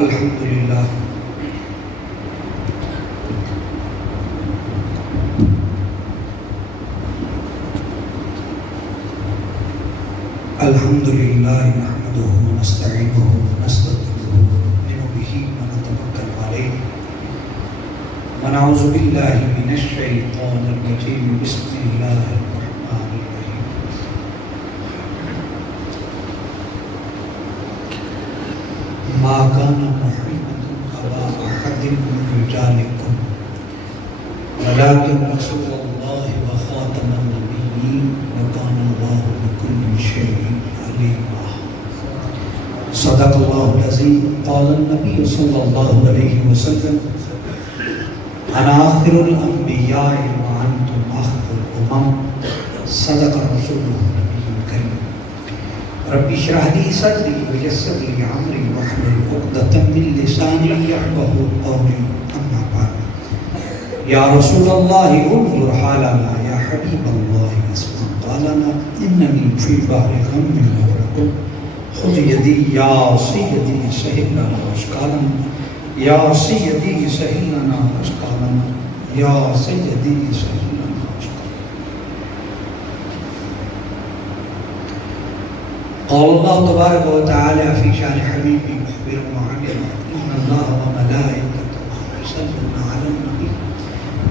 الحمدللہ الحمدللہ نحمدہ ونستعینہ ونستغفرہ ونؤمن بہ ونتوکل علیہ ونعوذ باللہ من الشیطان الرجیم بسم اللہ الرحمن الرحیم ما کان محمد ابا احد من رجالکم ولکن رسول اللہ وخاتم النبیین وکان اللہ بکل شیء علیما صدق اللہ العظیم قال النبی صلی اللہ علیہ وسلم انا آخر الانبیاء وانتم آخر الامم صدق رسول النبی الکریم رب اشرح لي صدری ویسر لی امری واحلل عقدۃ من لسانی یفقهوا قولی اما بعد یا رسول اللہ انظر حالنا یا حبیب اللہ اسمع قالنا اننی فی بحر غم مغرق خذ یدی یا سیدی سہل لنا اشکالنا یا سیدی سہل لنا اشکالنا یا سیدی سہل لنا اشکالنا قال اللہ تبارک و تعالی فی شان حبیبی مخبرا وعامرا ان اللہ وملائکتہ یصلون علی النبی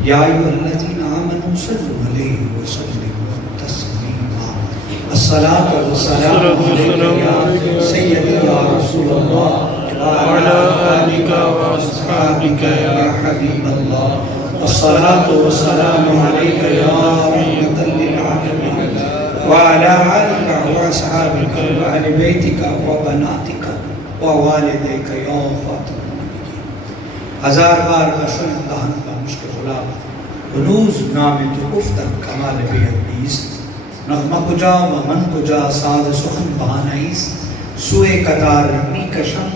یا ایھا الذین آمنوا صلوا علیہ وسلموا تسلیما الصلاۃ والسلام علیک یا سیدی یا رسول اللہ وعلی آلک واصحابک یا حبیب اللہ الصلاۃ والسلام علیک یا رحمۃ للعالمین وعلی آلک واصحابک واہل بیتک وبناتک ووالدیک یا فاطمہ النبیین ہزار بار بشن دہن کا مشک غلام ہنوز نام تو گفتن کمال بیدیس نغمہ کجا و من کجا ساز سخن بہانائیس سوئے قطار می کشم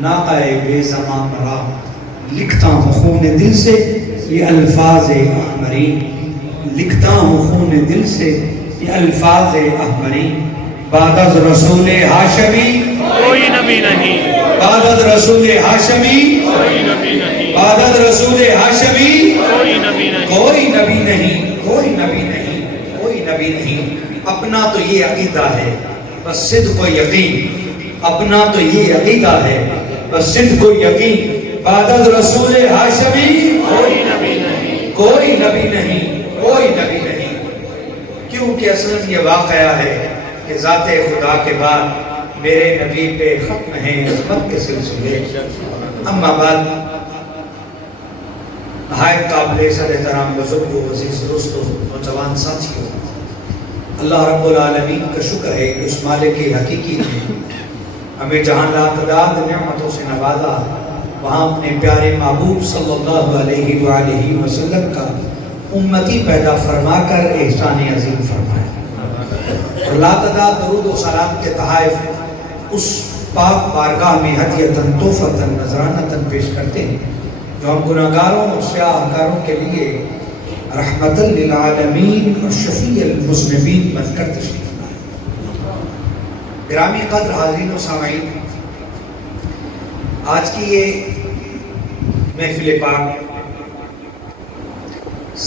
ناقہ بے زمان را لکھتا ہوں خون دل سے یہ الفاظ احمرین لکھتا ہوں خون دل سے یہ الفاظ احمرین بعد از رسول ہاشمی کوئی نبی نہیں، بعد از رسول ہاشمی کوئی نبی نہیں، بعد از رسول ہاشمی کوئی نبی نہیں، کوئی نبی نہیں، کوئی نبی نہیں، کوئی نبی نہیں۔ اپنا تو یہ عقیدہ ہے بس صدق و یقین، اپنا تو یہ عقیدہ ہے بس صدق و یقین، بعد از رسول ہاشمی کوئی نبی نہیں، کوئی نبی نہیں، کوئی نبی نہیں۔ کیونکہ اصلاً یہ واقعہ ہے کہ ذات خدا کے بعد میرے نبی پہ ختم ہیں عظمت کے سلسلے۔ اما بعد نہایت قابل صد احترام بزرگ و عزیز دوستو نوجوان ساتھیوں، اللہ رب العالمین کا شکر ہے کہ اس مالک حقیقی نے ہمیں جہاں لا تعداد نعمتوں سے نوازا، وہاں اپنے پیارے محبوب صلی اللہ علیہ وآلہ وسلم کا امتی پیدا فرما کر احسان عظیم فرمایا، اور لا تعداد درود و سلام کے تحائف اس پاک بارگاہ میں ہدیتاً تحفتاً نذرانتاً پیش کرتے ہیں جو ہم گناہگاروں اور سیاہ کاروں کے لیے رحمت للعالمین اور شفیع المذنبین بن کر تشریف لائے۔ گرامی قدر حاضرین و سامعین، آج کی یہ محفل پاک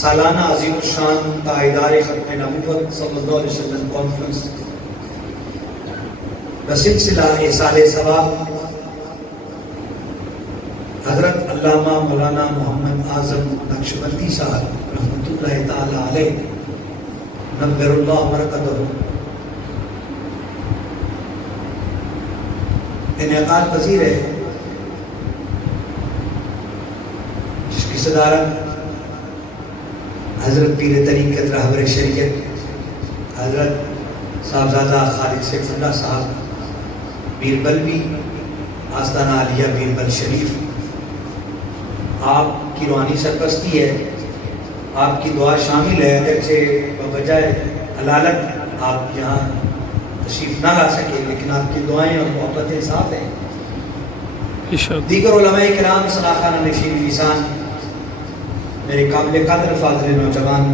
سالانہ عظیم الشان تائیدار ختم نبوت صلی اللہ علیہ وسلم کانفرنس بسلسلہ احسال ثواب حضرت علامہ مولانا محمد اعظم نقشبندی صاحب رحمۃ اللہ تعالی علیہ نور اللہ برکتہ انعقاد پذیر ہے، جس کی صدارت حضرت پیر طریقت رہبر شریعت حضرت صاحبزادہ خالد سیف اللہ صاحب بیربلوی آستانہ عالیہ بیربل شریف، آپ کی روحانی سرپرستی ہے، آپ کی دعا شامل ہے، اگرچہ بجائے علالت آپ یہاں تشریف نہ لا سکے لیکن آپ کی دعائیں اور محبتیں ساتھ ہیں۔ دیگر علماء کرام سلاخانہ نشین لسان، میرے قابل قدر فاضل نوجوان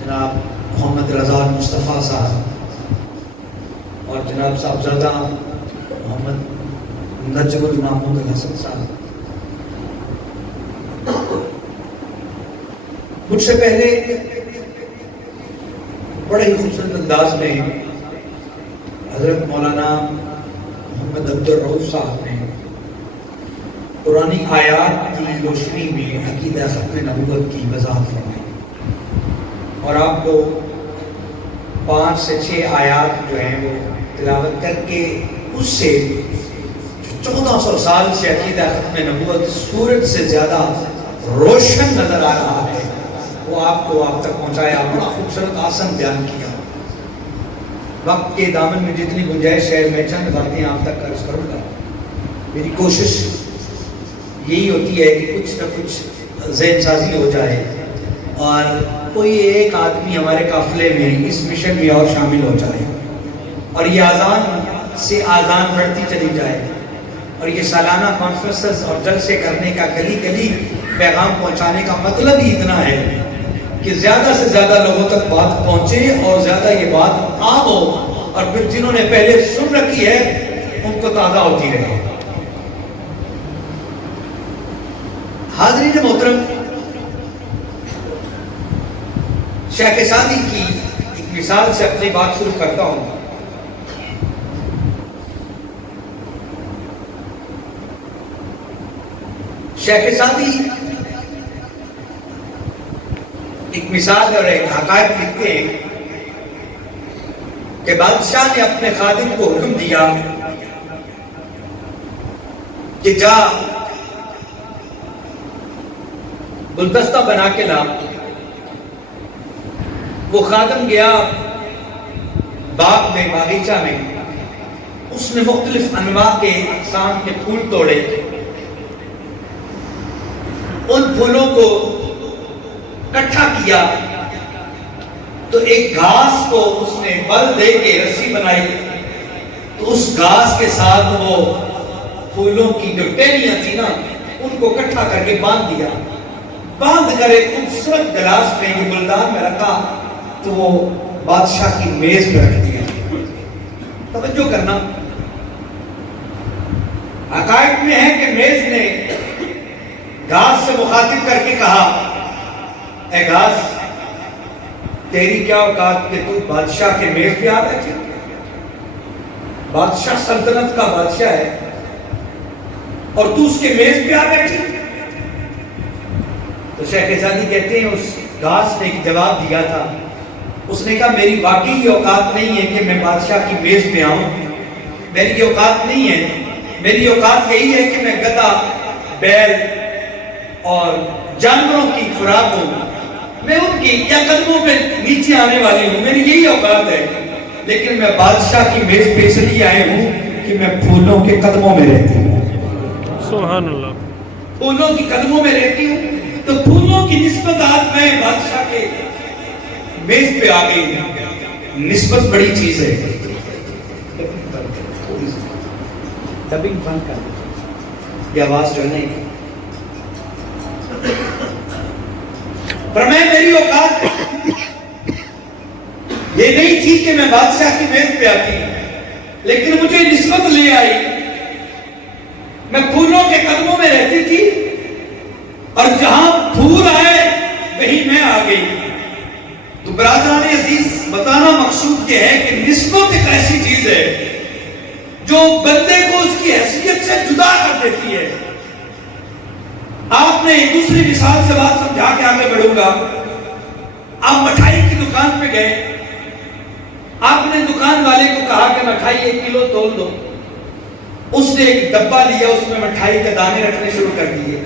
جناب محمد رضا مصطفیٰ صاحب اور جناب صاحبزادہ محمد نجم محمود الحسن صاحب مجھ سے پہلے بڑے ہی خوبصورت انداز میں حضرت مولانا محمد عبدالرؤوف صاحب نے پرانی آیات کی روشنی میں عقیدہ ختم نبوت کی وضاحت فرمائی، اور آپ کو 5 سے 6 آیات جو ہیں وہ تلاوت کر کے اس سے 1400 سال سے عقیدہ ختم نبوت سورج سے زیادہ روشن نظر آ رہا ہے، وہ آپ تک پہنچایا۔ بڑا خوبصورت آسن بیان کیا۔ وقت کے دامن میں جتنی گنجائش ہے میں چند باتیں آپ تک عرض کروں گا۔ میری کوشش یہی ہوتی ہے کہ کچھ نہ کچھ ذہن سازی ہو جائے اور کوئی ایک آدمی ہمارے قافلے میں اس مشن میں اور شامل ہو جائے، اور یہ اذان سے اذان بڑھتی چلی جائے، اور یہ سالانہ کانفرنسز اور جلسے کرنے کا گلی گلی پیغام پہنچانے کا مطلب ہی اتنا ہے کہ زیادہ سے زیادہ لوگوں تک بات پہنچے اور زیادہ یہ بات عام ہو، اور پھر جنہوں نے پہلے سن رکھی ہے ان کو تازہ ہوتی رہے۔ حاضرین محترم، شیخ سعدی کی ایک مثال سے اپنی بات شروع کرتا ہوں۔ شیخ سعدی ایک مثال اور ایک حقائق لکھتے ہیں کہ بادشاہ نے اپنے خادم کو حکم دیا کہ جا گلدستہ بنا کے لا۔ وہ خادم گیا باغ میں، باغیچہ میں، اس نے مختلف انواع کے اقسام کے پھول توڑے، ان پھولوں کو اکٹھا کیا تو ایک گھاس کو اس نے بل دے کے رسی بنائی، تو اس گھاس کے ساتھ وہ پھولوں کی جو ٹہنیاں تھی نا ان کو اکٹھا کر کے باندھ دیا، باندھ کر ایک خوبصورت گلاس میں یہ گلدان میں رکھا، تو وہ بادشاہ کی میز پہ رکھ دیا۔ توجہ کرنا، حقائق میں ہے کہ میز نے گھاس سے مخاطب کر کے کہا، اے گھاس، تیری کیا اوقات کہ تو بادشاہ کے میز پہ آ بیٹھے؟ بادشاہ سلطنت کا بادشاہ ہے اور تو اس کے میز پہ آ بیٹھی؟ تو شیخ سعدی کہتے ہیں اس گھاس نے ایک جواب دیا تھا، اس نے کہا میری واقعی یہ اوقات نہیں ہے کہ میں بادشاہ کی میز پہ آؤں، میری یہ اوقات نہیں ہے، میری اوقات یہی ہے کہ میں گدھا، بیل اور جانوروں کی خوراک ہوں، میں ان کی یا قدموں پہ نیچے آنے والی ہوں، میری یہی اوقات ہے، لیکن میں بادشاہ کی میز پہ اس لیے آئے ہوں کہ میں پھولوں کے قدموں میں رہتی ہوں۔ سبحان اللہ۔ پھولوں کی قدموں میں رہتی ہوں، تو پھولوں کی نسبت آج میں بادشاہ کے میز پہ آ گئی ہوں۔ نسبت بڑی چیز ہے۔ ڈبنگ بند کر یہ آواز جو ہے نہیں، فرمایا میری اوقات یہ نہیں تھی کہ میں بادشاہ کی میز پہ آتی، لیکن مجھے نسبت لے آئی، میں پھولوں کے قدموں میں رہتی تھی اور جہاں پھول آئے وہیں میں آ گئی۔ تو برادران عزیز، بتانا مقصود یہ ہے کہ نسبت ایک ایسی چیز ہے جو بندے کو اس کی حیثیت سے جدا کر دیتی ہے۔ آپ نے ایک دوسری مثال سے بات سمجھا کے آگے بڑھوں گا۔ آپ مٹھائی کی دکان پہ گئے، آپ نے دکان والے کو کہا کہ مٹھائی 1 کلو تول دو، اس نے ایک ڈبہ لیا، اس میں مٹھائی کے دانے رکھنے شروع کر دیے۔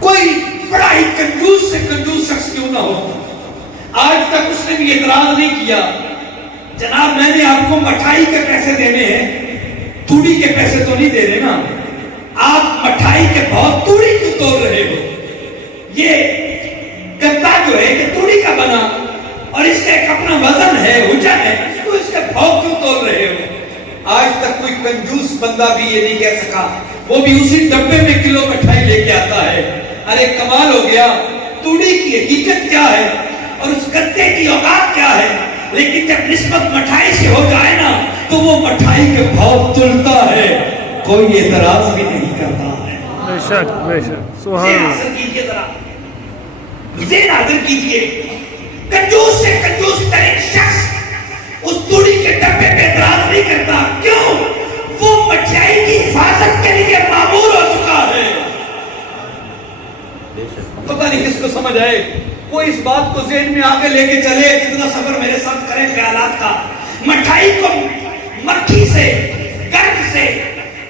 کوئی بڑا ہی کنجوس سے کنجوس شخص کیوں نہ ہو، آج تک اس نے بھی اعتراض نہیں کیا، جناب میں نے آپ کو مٹھائی کے پیسے دینے ہیں، توڑی کے پیسے تو نہیں دے رہے نا، آپ مٹھائی کے بھاؤ توڑی کیوں تول رہے ہو؟ یہ گدا جو ہے کہ توڑی کا بنا اور اس کا ایک اپنا وزن ہے، وزن ہے، اس کو اس کے بھاؤ کیوں تول رہے ہو؟ آج تک کوئی کنجوس بندہ بھی یہ نہیں کہہ سکا، وہ بھی اسی ڈبے میں کلو مٹھائی لے کے آتا ہے۔ ارے کمال ہو گیا، توڑی کی حقیقت کیا ہے اور اس گدے کی اوقات کیا ہے، لیکن جب نسبت مٹھائی سے ہو جائے نا تو وہ مٹھائی کے بھاؤ تلتا ہے۔ کوئی اعتراض بھی نہیں کرتا ہے. بے شک بے شک سبحان ذہن اللہ. حاصل کیجئے ذرا، ذہن حاصل کیجئے. کنجوس سے کنجوس ترین شخص اس توڑی کے ڈبے پہ اعتراض نہیں کرتا. کیوں؟ وہ مٹھائی کی حفاظت کے لیے معمور ہو چکا ہے. پتہ نہیں کس کو سمجھ آئے. کوئی اس بات کو ذہن میں آگے لے کے چلے. کتنا سفر میرے ساتھ کرے خیالات کا. مٹھائی کو مکھی سے، گرد سے،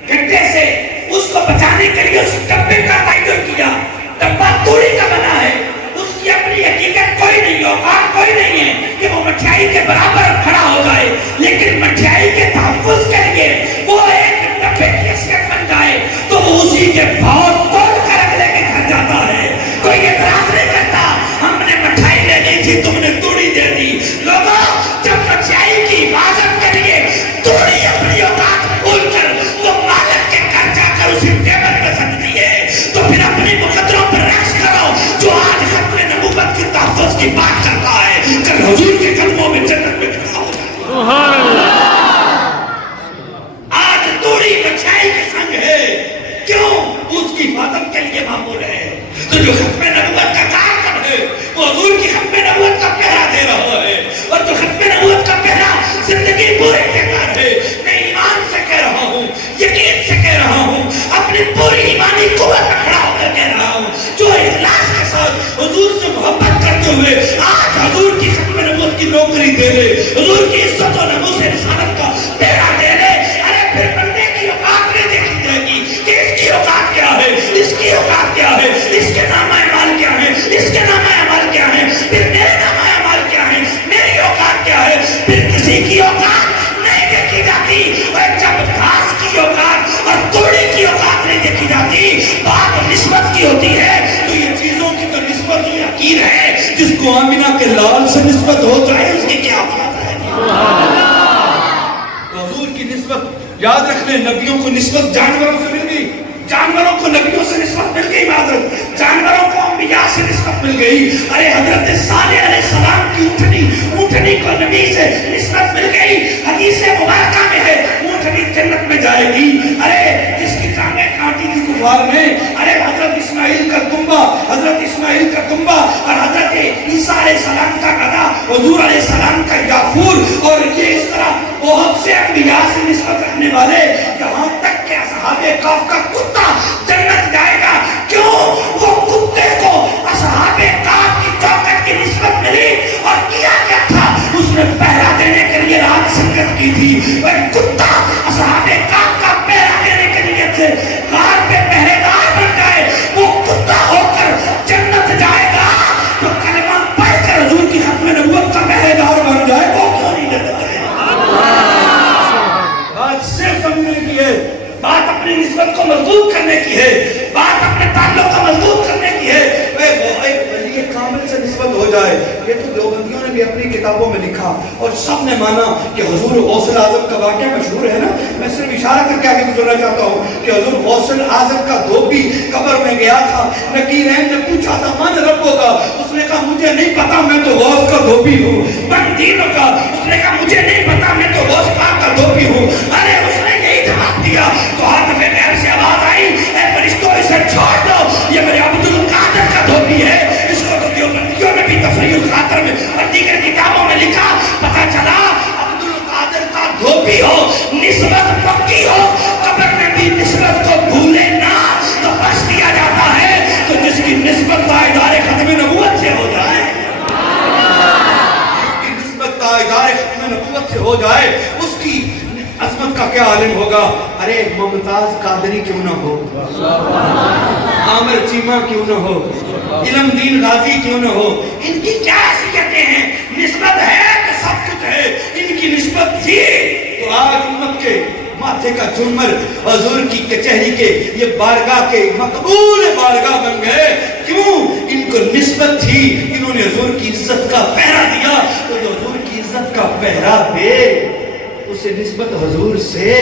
گھٹے سے اس کو بچانے کے لیے اس ڈبے کا تعین کیا. ڈبا توڑی کا بنا ہے. اس کی اپنی حقیقت کوئی نہیں، اوقات کوئی نہیں ہے کہ وہ مٹھائی کے برابر کھڑا ہو جائے. لیکن مٹھائی کے تحفظ کے لیے وہ ایک ڈبے کی حیثیت بن جائے تو وہ اسی کے بھاؤ توڑ کر اگلے کے گھر جاتا ہے. کوئی اعتراض نہیں کرتا. ہم نے مٹھائی لینی تھی، تم نے توڑی دے دی. لوگوں، جب مٹھائی کی حفاظت کے لیے توڑی اپنی اوقات بھول کر وہ مالک کے گھر جا کر اسی ٹیبل پہ سکتی ہے تو پھر اپنی مقدروں پر رقص کرو. جو آج ختم نبوت کی تحفظ کی بات کرتا ہے، کل حضور کے قدموں میں جنت میں کھڑا ہو جائے. سبحان اللہ. آج توڑی مٹھائی کے سنگ ہے. کیوں؟ اس کی حفاظت کے لیے معمول ہے. تو جو ختم نبوت کا کارکن ہے وہ حضور کی ختم نبوت کا پہرا دے رہا ہے. اور جو ختم نبوت کا پہرا زندگی پورے کے کار ہے. میں ایمان سے کہہ رہا ہوں، یقین سے کہہ رہا ہوں، اپنی پوری ایمانی قوت میں کھڑا ہو کر کہہ رہا ہوں، جو اخلاص کے ساتھ حضور سے محبت کرتے ہوئے آج حضور کی ختم نبوت کی نوکری دے لے، حضور کی عزت و ناموس رسالت کا پہرا دے لے. ارے پھر بندے کی اوقات نہیں دیکھی جائے گی کہ اس کی اوقات کیا ہے، اس کی اوقات کیا ہے، اس کے نام اعمال کیا ہے، اس کے نام اعمال کیا ہے، پھر میرے نام اعمال کیا ہے، میری اوقات کیا ہے. پھر کسی کی اوقات نہیں دیکھی جاتی. اور جب گھاس کی اوقات اور توڑی کی اوقات نہیں دیکھی جاتی، بات نسبت کی ہوتی ہے. تو یہ چیزوں کی تو نسبت ہی حقیر ہے. جس کو آمینہ کے لال سے نسبت ہو جائے اس کی کیا بات ہے. تو حضور کی نسبت یاد رکھ لیں. نبیوں کو نسبت جانوروں سے مل گئی، جانوروں کو نبیوں سے نسبت مل گئی. معذرت، جانوروں کو انبیاء سے نسبت مل گئی. ارے حضرت صالح علیہ السلام کی اونٹنی کو نبی سے نسبت مل گئی. حدیث مبارکہ میں ہے اونٹنی جنت میں جائے گی. ارے جس کی ٹانگیں کاٹی تھی کفار نے، ارے حضرت اسماعیل کا کنبہ، حضرت اسماعیل کا کنبہ اور حضرت عیسیٰ علیہ السلام کا گدھا، حضور علیہ السلام کا یافور، اور یہ اس طرح بہت سے انبیاء سے نسبت رکھنے والے، یہاں تک کہ اصحاب کہف کا کتا جنت جائے گا. کیوں؟ وہ کتے کو اصحاب کہف کی چوکٹ کی نسبت ملی اور کیا کیا تھا؟ اس نے پہرا دینے کے لیے رات سنگت کی تھی. کتا اصحاب کہف کا پہرا دینے کے لیے سے غار پہ پہرے دار بن جائے، وہ کتا ہو کر جنت جائے گا. جو کلمہ پڑھ کر حضور کی ختم نبوت کا پہرے دار بن جائے وہ کیوں نہیں جنت جائے گا. بات صرف سمجھنے کی ہے، بات اپنی نسبت کو مضبوط کرنے کی ہے، بات اپنے تعلق کو مضبوط کرنے کی ہے. یہ کامل سے نسبت ہو جائے. یہ تو دیوبندیوں نے بھی اپنی کتابوں میں لکھا اور سب نے مانا کہ حضور غوث اعظم کا واقعہ مشہور ہے نا. میں صرف اشارہ کر کے آگے گزرنا چاہتا ہوں کہ حضور غوث اعظم کا دھوبی قبر میں گیا تھا. نکیرین نے پوچھا تھا من ربو کا، اس نے کہا مجھے نہیں پتا، میں تو غوث کا دھوبی ہوں. من دینوں کا، اس نے کہا مجھے نہیں پتا، میں تو غوث پاک کا دھوبی ہوں. ارے اس نے یہی جواب دیا تو ہاتھ میں غیر سے آواز آئی، اے فرشتوں اسے چھوڑ دو، یہ میرے عبد القادر کا دھوبی ہے. اس کو تو دیوبندیوں نے بھی تفریح الخاطر میں اور دیگر کتابوں میں لکھا. پتا چلا عبد القادر کا دھوبی ہو، نسبت پکی ہو، قبر میں بھی نسبت کو بھولے نہ تو بخش دیا جاتا ہے. تو جس کی نسبت تائیدار ختم نبوت سے ہو جائے، جس کی نسبت تائیدار ختم نبوت سے ہو جائے، اس کی عظمت کا کیا عالم ہوگا. ارے ممتاز قادری کیوں نہ ہو، عامر چیمہ کیوں نہ ہو، علم دین غازی کیوں نہ ہو، ان کی کیا حیثیتیں ہیں؟ نسبت ہے کہ سب کچھ ہے. ان کی نسبت تھی تو آج امت کے ماتھے کا جمر حضور کی کچہری کے یہ بارگاہ کے مقبول بارگاہ بن گئے. کیوں؟ ان کو نسبت تھی، انہوں نے حضور کی عزت کا پہرا دیا. تو جو حضور کی عزت کا پہرا دے اسے نسبت حضور سے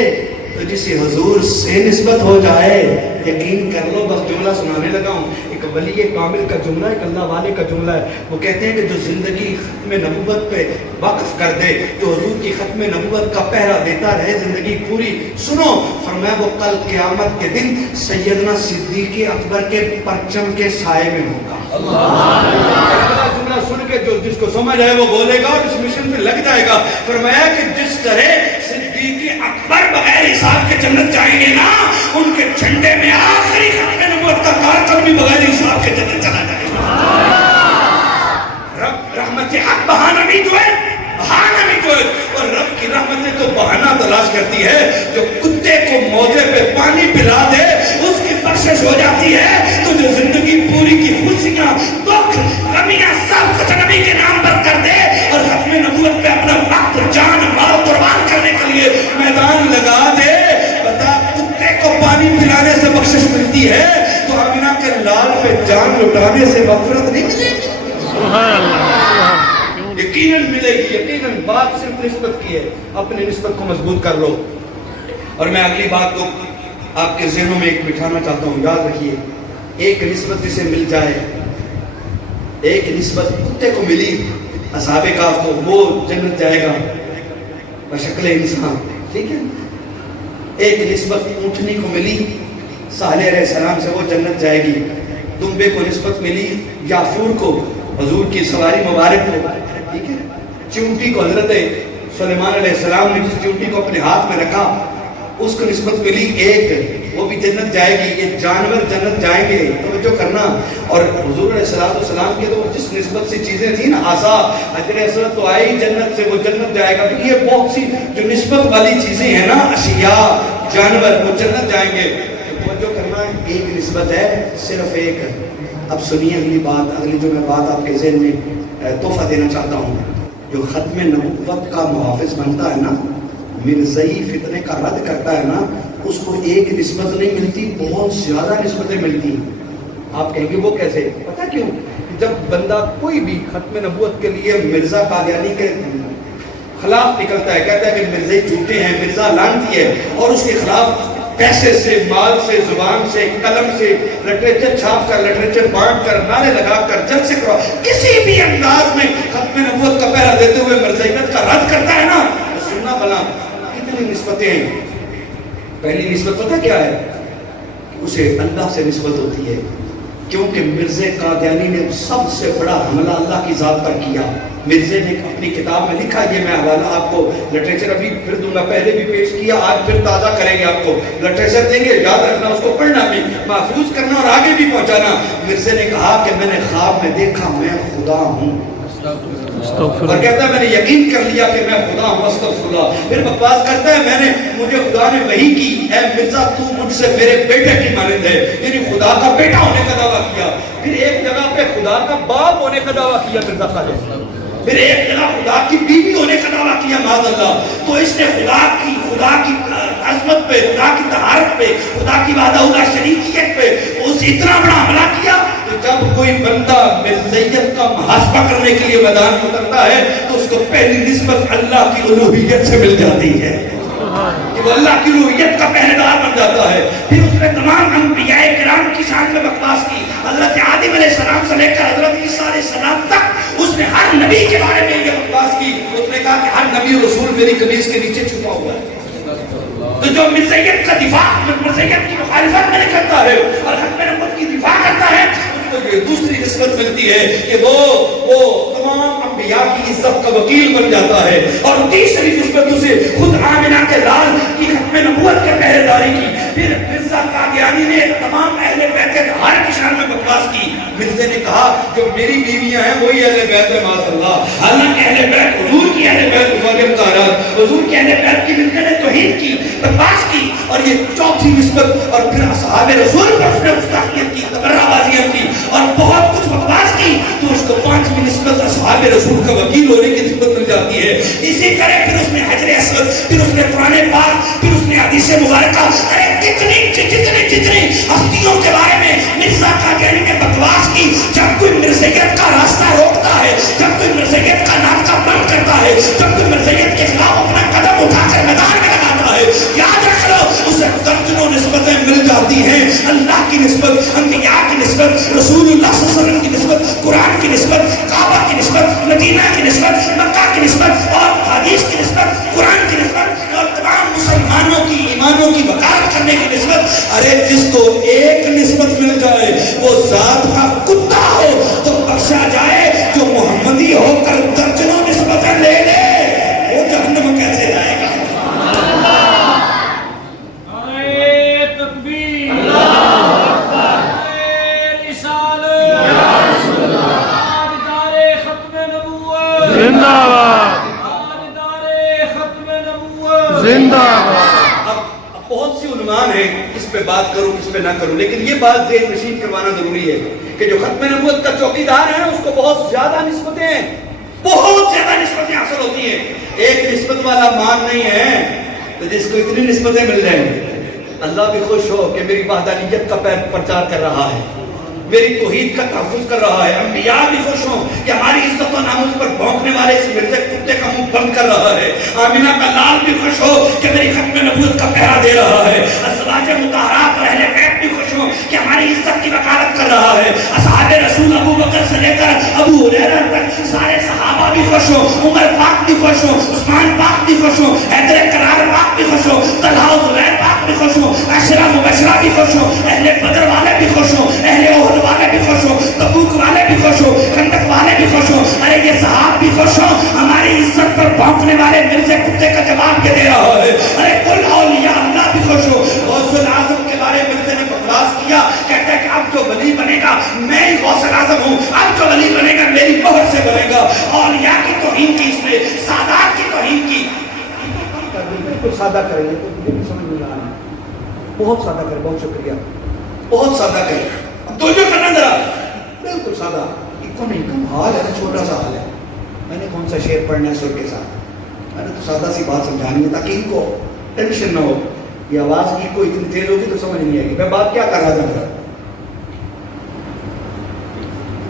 تو جسے حضور سے نسبت ہو جائے یقین کر لو. بس جملہ سنانے لگا ہوں. ایک ولی کامل کا جملہ ہے، ایک اللہ والے کا جملہ ہے. وہ کہتے ہیں کہ جو زندگی ختم نبوت پہ وقف کر دے، جو حضور کی ختم نبوت کا پہرا دیتا رہے زندگی پوری. سنو فرمایا وہ کل قیامت کے دن سیدنا صدیق اکبر کے پرچم کے سائے میں ہوگا. جملہ سن کے جو جس کو سمجھ آئے وہ بولے گا اور اس مشن پہ لگ جائے گا. فرمایا کہ جس طرح صدیق اکبر بغیر حساب کے جنت جائیں گے نا، ان کے جھنڈے میں آخری ختم نبوت کا کارکن بھی بغیر حساب کے جنت چلا جائے گا. رب رحمت حق بہانہ بھی جو ہے، بہانہ بھی جو ہے، اور رب کی رحمتیں تو بہانہ تلاش کرتی ہے. جو کتے کو موزے پہ پانی پلا دے اس کی بخشش ہو جاتی ہے، تو جو زندگی پوری کی خوشیاں دکھ غمیاں سب کچھ نبی کے نام پر کر دے اور ختم نبوت پہ اپنا وقت جان مال قربان کرنے کے لیے میدان لگا دے. بتا کتے کو پانی پلانے سے بخشش ملتی ہے تو آمینہ کے لال پہ جان لٹانے سے مغفرت نہیں ملے گی؟ سبحان اللہ. یقیناً ملے گی، یقیناً. بات صرف نسبت کی ہے. اپنی نسبت کو مضبوط کر لو. اور میں اگلی بات کو آپ کے ذہنوں میں ایک بٹھانا چاہتا ہوں. یاد رکھیے، ایک نسبت جسے مل جائے، ایک نسبت کتے کو ملی اصحاب کہف کو، وہ جنت جائے گا بشکل انسان. ٹھیک ہے. ایک نسبت اونٹنی کو ملی صالح علیہ السلام سے، وہ جنت جائے گی. دمبے کو نسبت ملی یافور کو، حضور کی سواری مبارک کو. ٹھیک ہے. چونٹی کو حضرت سلیمان علیہ السلام نے جس چونٹی کو اپنے ہاتھ میں رکھا اس کو نسبت ملی ایک، وہ بھی جنت جائے گی. یہ جانور جنت جائیں گے، توجہ کرنا. اور حضور علیہ السلام کے تو جس نسبت سے چیزیں تھیں نا، عصا حجر اسود تو آئی جنت سے، وہ جنت جائے گا. تو یہ بہت سی جو نسبت والی چیزیں ہیں نا، اشیاء جانور، وہ جنت جائیں گے. توجہ کرنا، ایک نسبت ہے، صرف ایک. اب سنیے اگلی بات، اگلی جو میں بات آپ کے ذہن میں تحفہ دینا چاہتا ہوں. جو ختم نبوت کا محافظ بنتا ہے نا، مرزئی فتنے کا رد کرتا ہے نا، اس کو ایک نسبت نہیں ملتی، بہت زیادہ نسبتیں ملتی. آپ کہیں گے وہ کیسے؟ پتہ کیوں؟ جب بندہ کوئی بھی ختم نبوت کے لیے مرزا قادیانی کے خلاف نکلتا ہے، کہتا ہے کہ مرزائی جھوٹے ہیں، مرزا لعنتی ہے، اور اس کے خلاف پیسے سے، مال سے، زبان سے، قلم سے، لٹریچر چھاپ کر، لٹریچر بانٹ کر، نعرے لگا کر، جلسے کروا، کسی بھی انداز میں ختم نبوت کا پہرا دیتے ہوئے مرزائیت کا رد کرتا ہے نا، تو سننا بلا کتنی نسبتیں ہیں. پہلی نسبت پتہ کیا ہے؟ اسے اللہ سے نسبت ہوتی ہے، کیونکہ مرزا قادیانی نے سب سے بڑا حملہ اللہ کی ذات پر کیا. مرزا نے اپنی کتاب میں لکھا، یہ میں حوالہ آپ کو لٹریچر ابھی پھر دوں گا، پہلے بھی پیش کیا، آج پھر تازہ کریں گے. آپ کو لٹریچر دیں گے، یاد رکھنا، اس کو پڑھنا بھی، محفوظ کرنا اور آگے بھی پہنچانا. مرزا نے کہا کہ میں نے خواب میں دیکھا میں خدا ہوں، اور کہتا ہے میں نے یقین کر لیا کہ میں خدا ہوں، استغفر اللہ. پھر بکواس کرتا ہے مجھے خدا نے وحی کی، اے مرزا تو مجھ سے میرے بیٹے کی مانند ہے، یعنی خدا کا بیٹا ہونے کا دعویٰ کیا. پھر ایک جگہ پہ خدا کا باپ ہونے کا دعویٰ کیا مرزا خالد. پھر ایک جگہ خدا کی بیوی ہونے کا دعویٰ کیا معاذ اللہ. تو اس نے خدا کی عظمت پہ، خدا کی طہارت پہ، خدا کی وحدہ لا شریکیت پہ اس اتنا بڑا حملہ کیا. تو جب کوئی بندہ مرزائیت کا محاسبہ کرنے کے لیے میدان میں اترتا ہے تو اس کو پہلی نسبت اللہ کی الوہیت سے مل جاتی ہے، وہ اللہ کی الوہیت کا پہرے دار بن جاتا ہے. پھر اس نے تمام انبیاء کرام کی شان میں بکواس کی. حضرت آدم علیہ السلام سے لے کر حضرت عیسیٰ علیہ السلام تک اس نے ہر نبی کے بارے میں یہ بکواس کی. اس نے کہا کہ ہر نبی رسول میری قمیص کے نیچے چھپا ہوا ہے. تو جو مرزائیت کا دفاع، مرزائیت کی مخالفت میں کرتا ہے اور ختم نبوت کی دفاع کرتا ہے، اس کو یہ دوسری نسبت ملتی ہے کہ وہ تمام انبیاء کی عزت کا وکیل بن جاتا ہے. اور تیسری نسبت اسے خود آمنہ کے لال کی ختم نبوت کے پہرے داری کی. پھر مرزا قادیانی نے تمام اہل بیت کے ہر کی شان میں بکواس کی. مرزا نے کہا جو میری بیویاں ہیں وہی اہل بیت ہے معاذ اللہ. حالانکہ اہل بیت حضور کی اہل بیت غالب طہارت، حضور کی اہل بیت کی ملکت توحید کی بکواس کی. اور یہ چوتھی نسبت. اور پھر اصحاب رسول پر اس نے گستاخیت کی، تبرہ بازیاں کی اور بہت کچھ بکواس کی. تو اس کو پانچویں نسبت اصحاب رسول کا وکیل ہونے کی نسبت مل جاتی ہے. اسی طرح پھر اس نے حجر اسود، پھر اس نے قرآن پاک، پھر اس نے حدیث مبارکہ، جتنی ہستیوں کے بارے میں مرزا قادیانی نے بکواس کی. جب کوئی مرزائیت کا راستہ روکتا ہے، جب کوئی مرزائیت کا ناطقہ بند کرتا ہے، جب کوئی مرزائیت کے خلاف اپنا قدم اٹھا کر میدان میں لگاتا ہے، یاد رکھ لو آتی ہیں اللہ کی نسبت، انبیاء کی نسبت، رسول اللہ صلی اللہ علیہ وسلم کی نسبت، قرآن کی نسبت، کعبہ کی نسبت، مدینہ کی نسبت، مکہ کی نسبت اور حدیث کی نسبت، قرآن کی نسبت اور تمام مسلمانوں کی ایمانوں کی وکالت کرنے کی نسبت. ارے جس کو ایک نسبت مل جائے وہ ذات کا کتا ہو تو بخشا جائے، جو محمدی ہو کر درجنوں نسبتیں لے لے وہ جہنم کیسے جائے گا؟ زندہ اب بہت سی عنوان ہیں، اس پہ بات کروں اس پہ نہ کروں، لیکن یہ بات ذہن نشین کروانا ضروری ہے کہ جو ختم نبوت کا چوکیدار ہے نا اس کو بہت زیادہ نسبتیں ہیں، بہت زیادہ نسبتیں حاصل ہوتی ہیں. ایک نسبت والا مان نہیں ہے تو جس کو اتنی نسبتیں مل جائیں اللہ بھی خوش ہو کہ میری وحدانیت کا پرچار کر رہا ہے، میری توحید کا تحفظ کر رہا ہے. انبیاء بھی خوش ہوں کہ ہماری عزت و ناموس پر بھونکنے والے اس مرزے کتے کا منہ بند کر رہا ہے. آمینہ کا لال بھی خوش ہو کہ میری ختم نبوت کا پہرا دے رہا ہے. ازواج مطہرات اور اہل بیت بھی خوش ہوں کہ ہماری عزت کی وکالت کر رہا ہے. اصحاب رسول ابو بکر سے لے کر ابو ہریرہ تک سارے صحابہ بھی خوش ہوں، عمر پاک بھی خوش ہوں، عثمان پاک بھی خوش ہوں، حیدر کرار پاک بھی خوش ہوں، طلحہ و زبیر پاک بھی خوش ہوں، عشرہ مبشرہ بھی خوش ہوں، اہل بدر والے بھی خوش ہوں، اہل احد والے بھی خوش ہوں، تبوک والے بھی خوش ہوں، خندق والے بھی خوش ہوں. ارے یہ صحاب بھی خوش ہوں، ہماری عزت پر بھونکنے والے مرزے کتے کا جواب یہ دے رہا ہے. ارے کل اولیاء اللہ بھی خوش ہوں. غوث الاعظم کے بارے میں مرزے نے بکواس کیا، کہتا ہے کہ اب جو ولی بنے گا میں ہی غوث الاعظم ہوں، اب جو ولی بنے گا میری مہر سے بنے گا. اولیاء کی توہین کی اس نے، سادات کی توہین کی. بالکل سادہ کریں گے تو مجھے بھی سمجھ نہیں آ رہا، بہت سادہ کریں. بہت شکریہ، بہت سادہ کریں. اب توجہ کرنا ذرا، بالکل سادہ، کم ہی کم حال ہے، چھوٹا سا حال ہے. میں نے کون سا شعر پڑھنا ہے سر کے ساتھ، میں نے تو سادہ سی بات سمجھانی ہے تاکہ ان کو ٹینشن نہ ہو. یہ آواز کی کوئی اتنی تیز ہوگی تو سمجھ نہیں آئے گی میں بات کیا کر رہا تھا.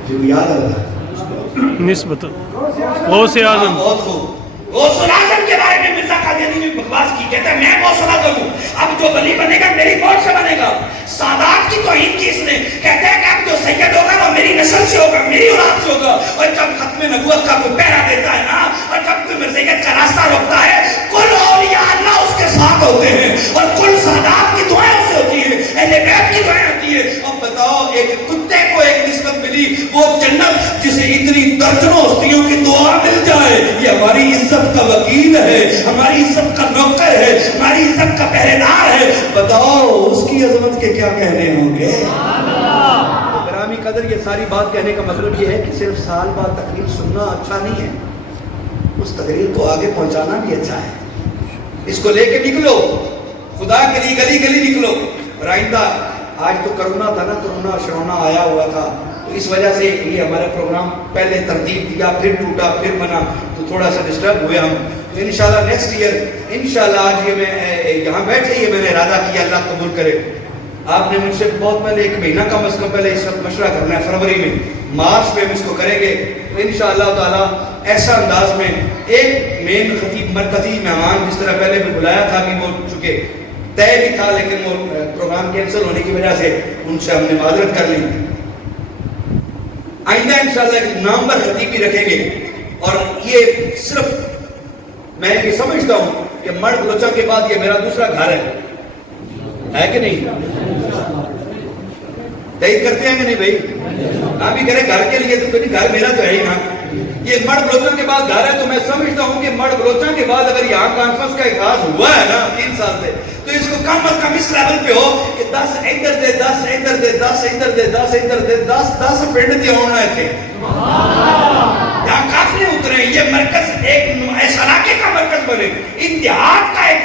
جو یاد آ رہا نسبت غوث اعظم. بہت خوب. غوث الاعظم کے بارے میں مرزا قادیانی نے بکواس کی، کہتا ہے میں غوث الاعظم ہوں، اب جو ولی بنے گا میری موت سے بنے گا. سادات کی توہین کی اس نے، کہتا ہے کہ اب جو سید ہوگا وہ میری نسل سے ہوگا، میری اولاد سے ہوگا. اور جب ختم نبوت کا کوئی پہرا دیتا ہے نا، اور جب کوئی مرزیت کا راستہ روکتا ہے، کل اولیاء اللہ اس کے ساتھ ہوتے ہیں اور کل سادات کی دعائیں اس سے ہوتی ہیں، اہل بیت کی دعائیں ہوتی ہیں. اب بتاؤ ایک کتے کو ایک نسبت ملی، وہ جنت جسے اتنی درجنوں ہستیوں کی دعا مل جائے، یہ ہماری عزت کا وکیل ہے، ہماری عزت کا نوکر ہے، ہماری عزت کا پہرے دار ہے. بتاؤ اس کی عظمت کے کیا کہنے ہوں گے. گرامی قدر، یہ ساری بات کہنے کا مطلب یہ ہے کہ صرف سال بعد تقریر سننا اچھا نہیں ہے، اس تقریر کو آگے پہنچانا بھی اچھا ہے. اس کو لے کے نکلو، خدا کے لیے گلی گلی نکلو. اور آئندہ، آج تو کرونا تھا نا، کرونا شرونا آیا ہوا تھا تو اس وجہ سے یہ ہمارا پروگرام پہلے ترتیب دیا پھر ٹوٹا پھر بنا تو تھوڑا سا ڈسٹرب ہوئے ہم. تو انشاءاللہ نیکسٹ ایئر انشاءاللہ، آج یہ میں یہاں بیٹھے یہ میں نے ارادہ کیا، اللہ قبول کرے. آپ نے مجھ سے بہت پہلے، ایک مہینہ کم از کم پہلے اس وقت مشورہ کرنا ہے، فروری میں، مارچ میں ہم اس کو کریں گے. تو انشاءاللہ تعالیٰ ایسا انداز میں ایک مین خطیب مرکزی مہمان، جس طرح پہلے بھی بلایا تھا کہ وہ چکے طے بھی تھا لیکن وہ پروگرام کینسل ہونے کی وجہ سے ان سے ہم نے معذرت کر لی. آئندہ انشاءاللہ ایک نامور خطیب بھی رکھیں گے. اور یہ صرف میں یہ سمجھتا ہوں کہ مرد بلوچا کے بعد یہ میرا دوسرا گھر ہے کہ نہیں؟ تائید کرتے ہیں کہ نہیں بھائی؟ نہ بھی کرے گھر کے لیے تو کوئی گھر میرا تو ہے ہی نا. یہ مرد بلوچن کے بعد گھر ہے تو میں سمجھتا ہوں کہ مرد بلوچن کے بعد اگر یہاں کانفرنس کا اخراج ہوا ہے نا 3 سال سے، تو اس کو کم از کم اس لیول پہ ہو کہ 10 ادھر دے، 10 ادھر دے، 10 ادھر دے، 10 ادھر دے، 10 پنڈ تے ہونا ہے تھے. یہاں کافی اترے، یہ مرکز ایک ایسا علاقے کا مرکز بنے، ان دیہات کا ایک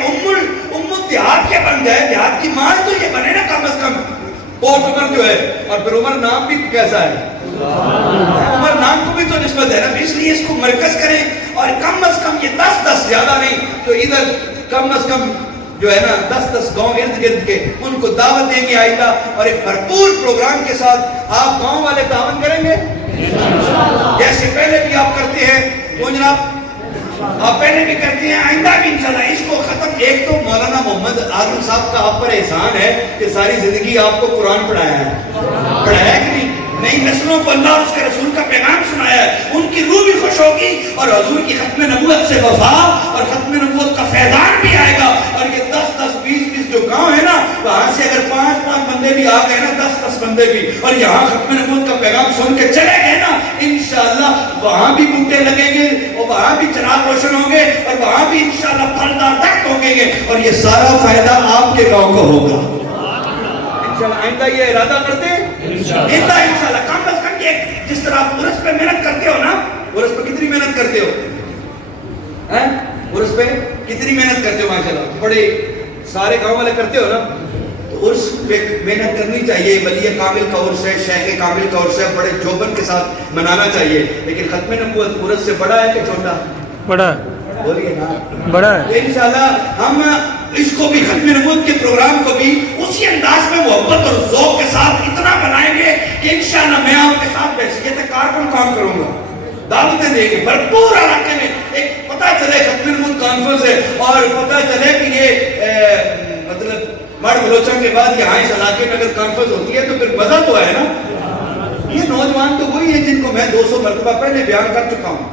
دیہات کے بن جائے، دیہات کی ماں تو یہ بنے نا کم از کم. پورٹ عمر جو ہے، اور پھر عمر نام بھی کیسا ہے، عمر نام کو بھی تو نسبت ہے نا، اس لیے اس کو مرکز کریں. اور کم از کم یہ 10 زیادہ نہیں تو ادھر کم از کم جو ہے نا 10 گاؤں ارد گرد کے ان کو دعوت دیں گے آئندہ، اور ایک بھرپور پروگرام کے ساتھ آپ گاؤں والے تعاون کریں گے جیسے پہلے بھی آپ کرتے ہیں. وہ جناب آپ پہلے بھی کرتے ہیں, آئندہ بھی انشاءاللہ اس کو ختم. ایک تو مولانا محمد عادل صاحب کا آپ پر احسان ہے کہ ساری زندگی آپ کو قرآن پڑھایا ہے, پڑھایا ہے کہ نہیں, نئی نسلوں کو اللہ اور اس کے رسول کا پیغام سنایا ہے, ان کی روح بھی خوش ہوگی اور حضور کی ختم نبوت سے وفا اور ختم نبوت کا فیضان بھی آئے گا. اور یہ 10-10, 20-20 جو گاؤں ہے نا, وہاں سے اگر 5-5 بندے بھی آ گئے نا, 10-10 بندے بھی, اور یہاں ختم نبوت کا پیغام سن کے چلے گئے نا, انشاءاللہ وہاں بھی بوٹے لگیں گے اور وہاں بھی چراغ روشن ہوں گے اور وہاں بھی انشاءاللہ پھلدار درخت ہوں گے, اور یہ سارا فائدہ آپ کے گاؤں کو ہوگا انشاءاللہ. آئندہ یہ ارادہ کرتے ہیں انشاءاللہ. کام بس کر کے جس طرح آپ عرس پہ محنت کرتے ہو نا, عرس پہ کتنی محنت کرتے ہو, عرس پہ کتنی محنت کرتے ہو ماشاءاللہ, بڑے سارے گاؤں والے کرتے ہو نا, تو عرس پہ محنت کرنی چاہیے. ولی کامل کا عرس ہے, شیخ کامل کا عرس ہے, بڑے جوبن کے ساتھ منانا چاہیے. لیکن ختم نبوت عرس سے بڑا ہے کہ چھوٹا, بڑا ہے, بولیے نا, بڑا ہے. انشاءاللہ ہم اس کو بھی ختم نبوت کے پروگرام کو بھی اسی انداز میں محبت اور ذوق کے ساتھ اتنا بنائیں گے کہ انشاءاللہ میں آپ کے ساتھ بحیثیت کارکن کام کروں گا, دعوتیں دیں گے بھرپور علاقے میں. ایک پتہ چلے ختم نبوت کانفرنس ہے اور پتہ چلے کہ یہ مطلب مڑ بلوچن کے بعد یہاں اس علاقے میں اگر کانفرنس ہوتی ہے تو پھر مزہ تو ہے نا. یہ نوجوان تو وہی ہیں جن کو میں 200 مرتبہ پہلے بیان کر چکا ہوں.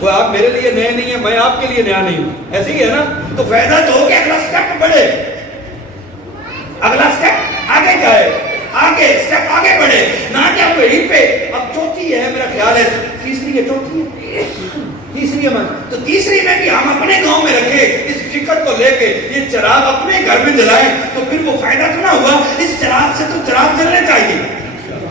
وہ آپ میرے لیے نئے نہیں ہیں, میں آپ کے لیے نیا نہیں ہوں, ایسے ہی ہے نا. تو فائدہ تو ہو کہ اگلا سٹیپ بڑھے, اگلا سٹیپ آگے جائے, آگے سٹیپ آگے بڑھے, نہ کہ اب وہیں پہ. اب چوتھی ہے میرا خیال ہے, تیسری ہے, چوتھی ہے, تیسری ہے, تو تیسری میں بھی ہم اپنے گاؤں میں رکھے اس فکر کو لے کے یہ چراغ اپنے گھر میں جلائیں, تو پھر وہ فائدہ تو نہ ہوا. اس چراغ سے تو چراغ جلنے چاہیے.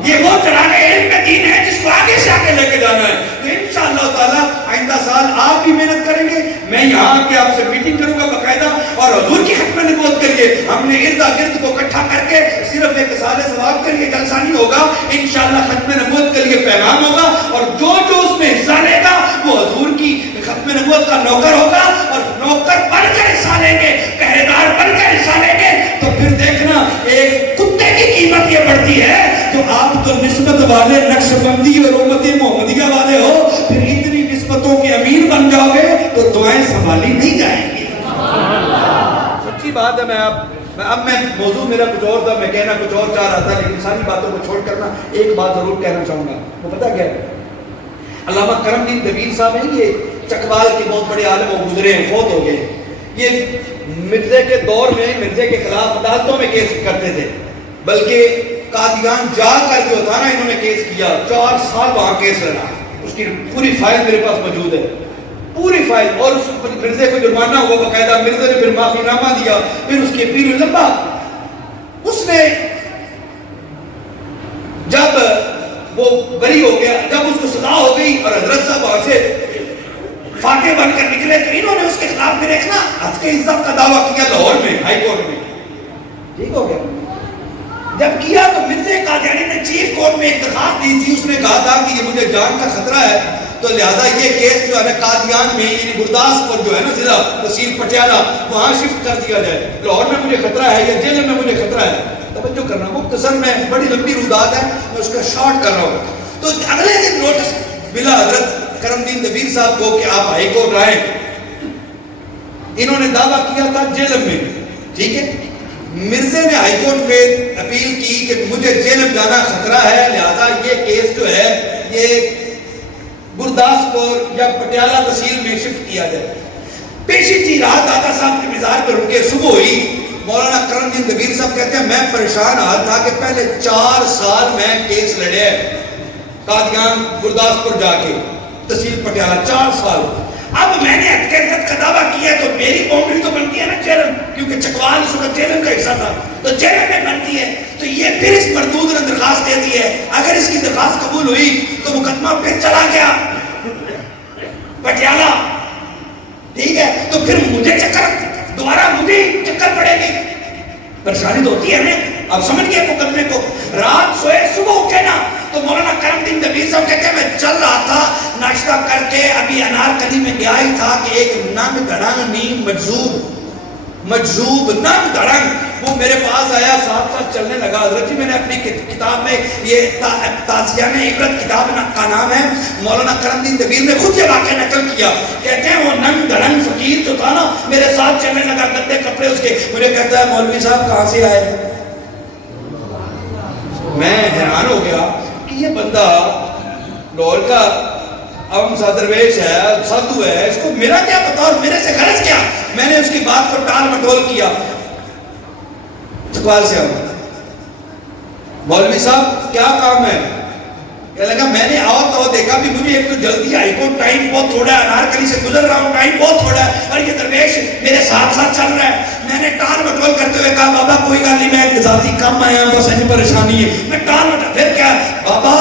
یہ وہ چراغ علم دین ہے جس کو آگے سے آگے لے کے جانا ہے. تو انشاءاللہ تعالیٰ آئندہ سال آپ بھی محنت کریں گے, میں یہاں آ کے آپ سے میٹنگ کروں گا باقاعدہ, اور حضور کی ختم نبوت کے لیے ہم نے ارد گرد کو اکٹھا کر کے صرف ایک سال ثواب کے لیے جلسہ نہیں ہوگا, انشاءاللہ ختم نبوت کے لیے پیغام ہوگا, اور جو جو اس میں حصہ لے گا وہ حضور کی ختم نبوت کا نوکر ہوگا, اور نوکر بن کر حصہ لیں گے, پہرے دار بن کر حصہ لیں گے. تو پھر دیکھنا ایک کتے کی قیمت یہ بڑھتی ہے جو آپ تو نسبت والے نقش بندی اور امت محمدیہ والے ہو, پھر اتنی نسبتوں کے امیر بن جاؤ گے تو دعائیں سنبھالی نہیں جائیں گی. سچی بات ہے. اب میں موضوع میرا کچھ اور تھا, میں کہنا کچھ اور چاہ رہا تھا, لیکن ساری باتوں کو چھوڑ کر نا ایک بات ضرور کہنا چاہوں گا. وہ پتہ کیا ہے, علامہ کرم دین دبیر صاحب ہیں, یہ چکوال کے بہت بڑے عالم و گزرے ہیں, فوت ہو گئے. یہ مرزے کے دور میں مرزے کے خلاف عدالتوں میں کیس کرتے تھے, بلکہ قادیان جا کر جو تھا نا انہوں نے کیس کیا, 4 سال وہاں کیس لڑا. اس کی پوری فائل میرے پاس موجود ہے, پوری فائل. اور اس مرزے کو جرمانہ ہوا باقاعدہ, مرزے نے پھر معافی نامہ دیا, پھر اس کے پیر لمبا. اس نے جب وہ بری ہو گیا, جب اس کو سزا ہو گئی اور حضرت صاحب وہاں سے فاتح بن کر نکلے, تو انہوں نے اس کے خلاف پھر ایک نا حد کے عزت کا دعویٰ کیا لاہور میں ہائی کورٹ میں. ٹھیک ہو گیا. جب کیا تو مرزا قادیانی نے چیف کورٹ میں ایک درخواست دی تھی. اس نے کہا تھا کہ یہ مجھے جان کا خطرہ ہے, تو لہذا یہ کیس جو ہے نا قادیان میں یعنی گرداسپور جو ہے نا ضلع تحصیل پٹیالہ وہاں شفٹ کر دیا جائے. لاہور میں مجھے خطرہ ہے یا جیل میں مجھے خطرہ ہے. توجہ کرنا, مختصر میں بڑی لمبی رودات ہے, میں اس کا شارٹ کر رہا ہوں. تو اگلے دن نوٹس ملا حضرت کرم دین دبیر صاحب کو کہ آپ ہائی کورٹ آئیں. انہوں نے دعویٰ کیا تھا جیلم میں, ٹھیک ہے. مرزے نے ہائی کورٹ میں اپیل کی کہ مجھے جیلم جانا خطرہ ہے, لہذا یہ کیس جو ہے یہ گرداسپور یا پٹیالہ تحصیل میں شفٹ کیا جائے. پیشی تھی, رات داتا صاحب کے مزار پر رکے, صبح ہوئی. مولانا کرم دین دبیر صاحب کہتے ہیں میں پریشان حال تھا کہ پہلے 4 سال میں کیس لڑے قادیان گرداسپور جا کے تحصیل پٹیالہ, 4 سال. اب میں نے حقیقت کا دعویٰ کیا تو میری باؤنڈری تو بنتی ہے نا جیلم, کیونکہ چکوال اس وقت جیلم کا حصہ تھا, تو جیلم میں بنتی ہے. تو یہ پھر اس مردود نے درخواست دے دی ہے. اگر اس کی درخواست قبول ہوئی تو مقدمہ پھر چلا گیا پٹیالہ, ٹھیک ہے. تو پھر مجھے چکر دوبارہ مجھے چکر پڑے گی, پریشانی تو ہوتی ہے نا. آپ سمجھ گئے مقدمے کو. رات سوئے, صبح اٹھے نا تو مولانا کرم دین دبیر صاحب کہتے ہیں میں چل رہا تھا ناشتہ کر کے, ابھی انارکلی میں گیا ہی تھا کہ ایک ننگ دڑنگ نیم مجذوب ننگ دڑنگ, وہ میرے پاس آیا، ساتھ ساتھ چلنے لگا. حضرت جی میں نے اپنی کتاب میں، یہ تازیانہ عبرت کتاب کا نام ہے، مولانا کرم دین دبیر نے خود یہ واقعہ نقل کیا. کہتے ہیں وہ ننگ دڑنگ فقیر جو تھا نا میرے ساتھ چلنے لگا، گندے کپڑے اس کے. مجھے کہتا ہے مولوی صاحب کہاں سے آئے؟ میں حیران ہو گیا کہ یہ بندہ لاہور کا عوام درویش ہے، سادھو ہے، اس کو میرا کیا پتا اور میرے سے غرض کیا؟ میں نے اس کی بات کو ٹال مٹول کیا. چکوال سے آؤں، مولوی صاحب کیا کام ہے؟ کہنے لگا میں نے آؤ تو دیکھا بھی مجھے ایک تو جلدی آئی کو، ٹائم بہت تھوڑا ہے، انارکلی سے گزر رہا ہوں، ٹائم بہت تھوڑا ہے، اور یہ درویش میرے ساتھ ساتھ چل رہا ہے. میں نے ٹال مٹول کرتے ہوئے کہا بابا کوئی گل نہیں، میں ایک ذاتی کام آیا ہوں، بس ایسی پریشانی ہے. میں ٹال مٹول، پھر کیا بابا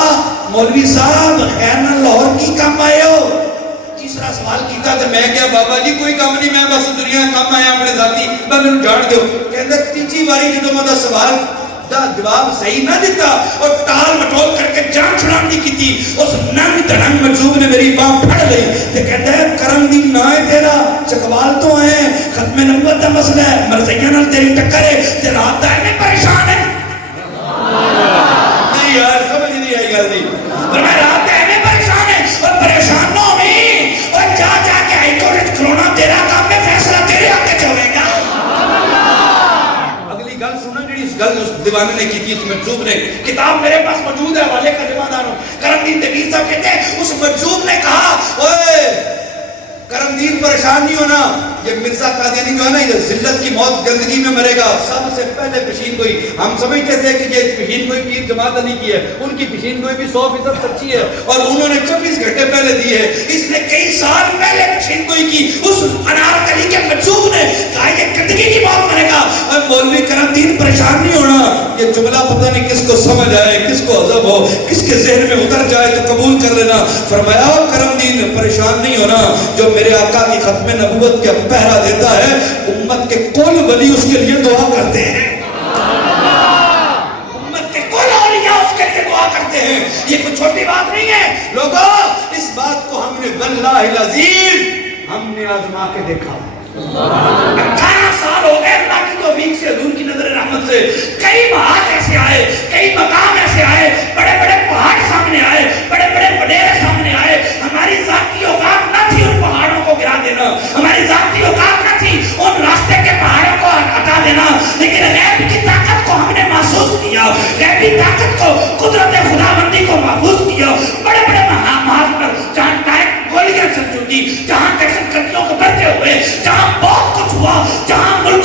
مولوی صاحب خیر نہ لاہور کی کام آئے ہو؟ تیسرا سوال کیتا تو میں کیا بابا جی کوئی کام نہیں، میں بس دنیا کام آیا اپنے ذاتی، میں میرے جاڑ دو. کہتا تیجی باری جدو میں سوال دا جواب صحیح نہ دیتا اور ٹال مٹول کر کے جان چھڑان دی کی تھی، اس ننگ دڑنگ مجذوب نے میری باں پھڑ لئی تے کہتا ہے کرم دین نہ ہے تیرا، چکوال تو آئے، ختم نبوت دا مسئلہ ہے، مرزیہ نال تیری ٹکر ہے، تے رات دا میں پریشان ہے. نہیں یار سمجھ نہیں آئی گل نہیں. اور میں رات دا میں پریشان ہے اور پریشان نہ ہوئی اور جا جا کے ہائی کورٹ کھلونا تیرا کام ہے، فیصلہ تیرے حق کے چلے گا. اگلی گل سنو جڑی اس گل اس دیوانے نے کی تھی، اس مجذوب نے، کتاب میرے پاس موجود ہے، حوالے کا ذمہ دار ہوں. کرم دین دبیر صاحب کہتے ہیں اس مجذوب نے کہا اوے کرم دین پریشان نہیں ہونا، یہ مرزا قادیانی جو ہے نا یہ ذلت کی موت گندگی میں مرے گا. سب سے پہلے پیشین گوئی، ہم سمجھتے تھے کہ یہ پیشین گوئی پیر جماعت علی کی ہے، ان کی پیشین گوئی بھی 100% سچی ہے اور انہوں نے 24 گھنٹے پہلے دی ہے. اس نے کئی سال پہلے پیشین گوئی کی. اس انارکلی کے مجذوب نے کہا یہ گندگی کی موت مرے گا. اور مولوی کرم دین پریشان نہیں ہونا، یہ جملہ پتہ نہیں کس کو سمجھ آئے، کس کو عذب ہو، کس کے ذہن میں اتر جائے تو قبول کر لینا. فرمایا کرم دین پریشان نہیں ہونا، جو میرے آقا کی ختم نبوت کے پہرا دیتا ہے امت کے کل ولی اس کے لیے دعا کرتے ہیں، امت کے کل اولیاء اس کے لیے دعا کرتے ہیں. یہ کوئی چھوٹی بات نہیں ہے لوگوں، اس بات کو ہم نے واللہ العظیم ہم نے آزما کے دیکھا. 18 سال ہو گئے اللہ کی توفیق سے، حضور کی نظر رحمت سے کئی بات ایسے آئے، کئی مقام ایسے آئے، بڑے بڑے پہاڑ سامنے آئے، بڑے بڑے وڈیرے سامنے آئے. ہماری ذاتی اوقات نہ تھی ان پہاڑوں کو گرا دینا، ہماری ذاتی اوقات نہ تھی ان راستے کے پہاڑوں کو ہٹا دینا، لیکن غیب کی طاقت کو ہم نے محسوس کیا، غیبی طاقت کو، قدرت خداوندی کو محفوظ کیا. بڑے بڑے محاذ پر جہاں ٹائپ گولیاں چل چکی، جہاں دہشت گردیوں کو برتے ہوئے، جہاں بہت کچھ ہوا، جہاں ملک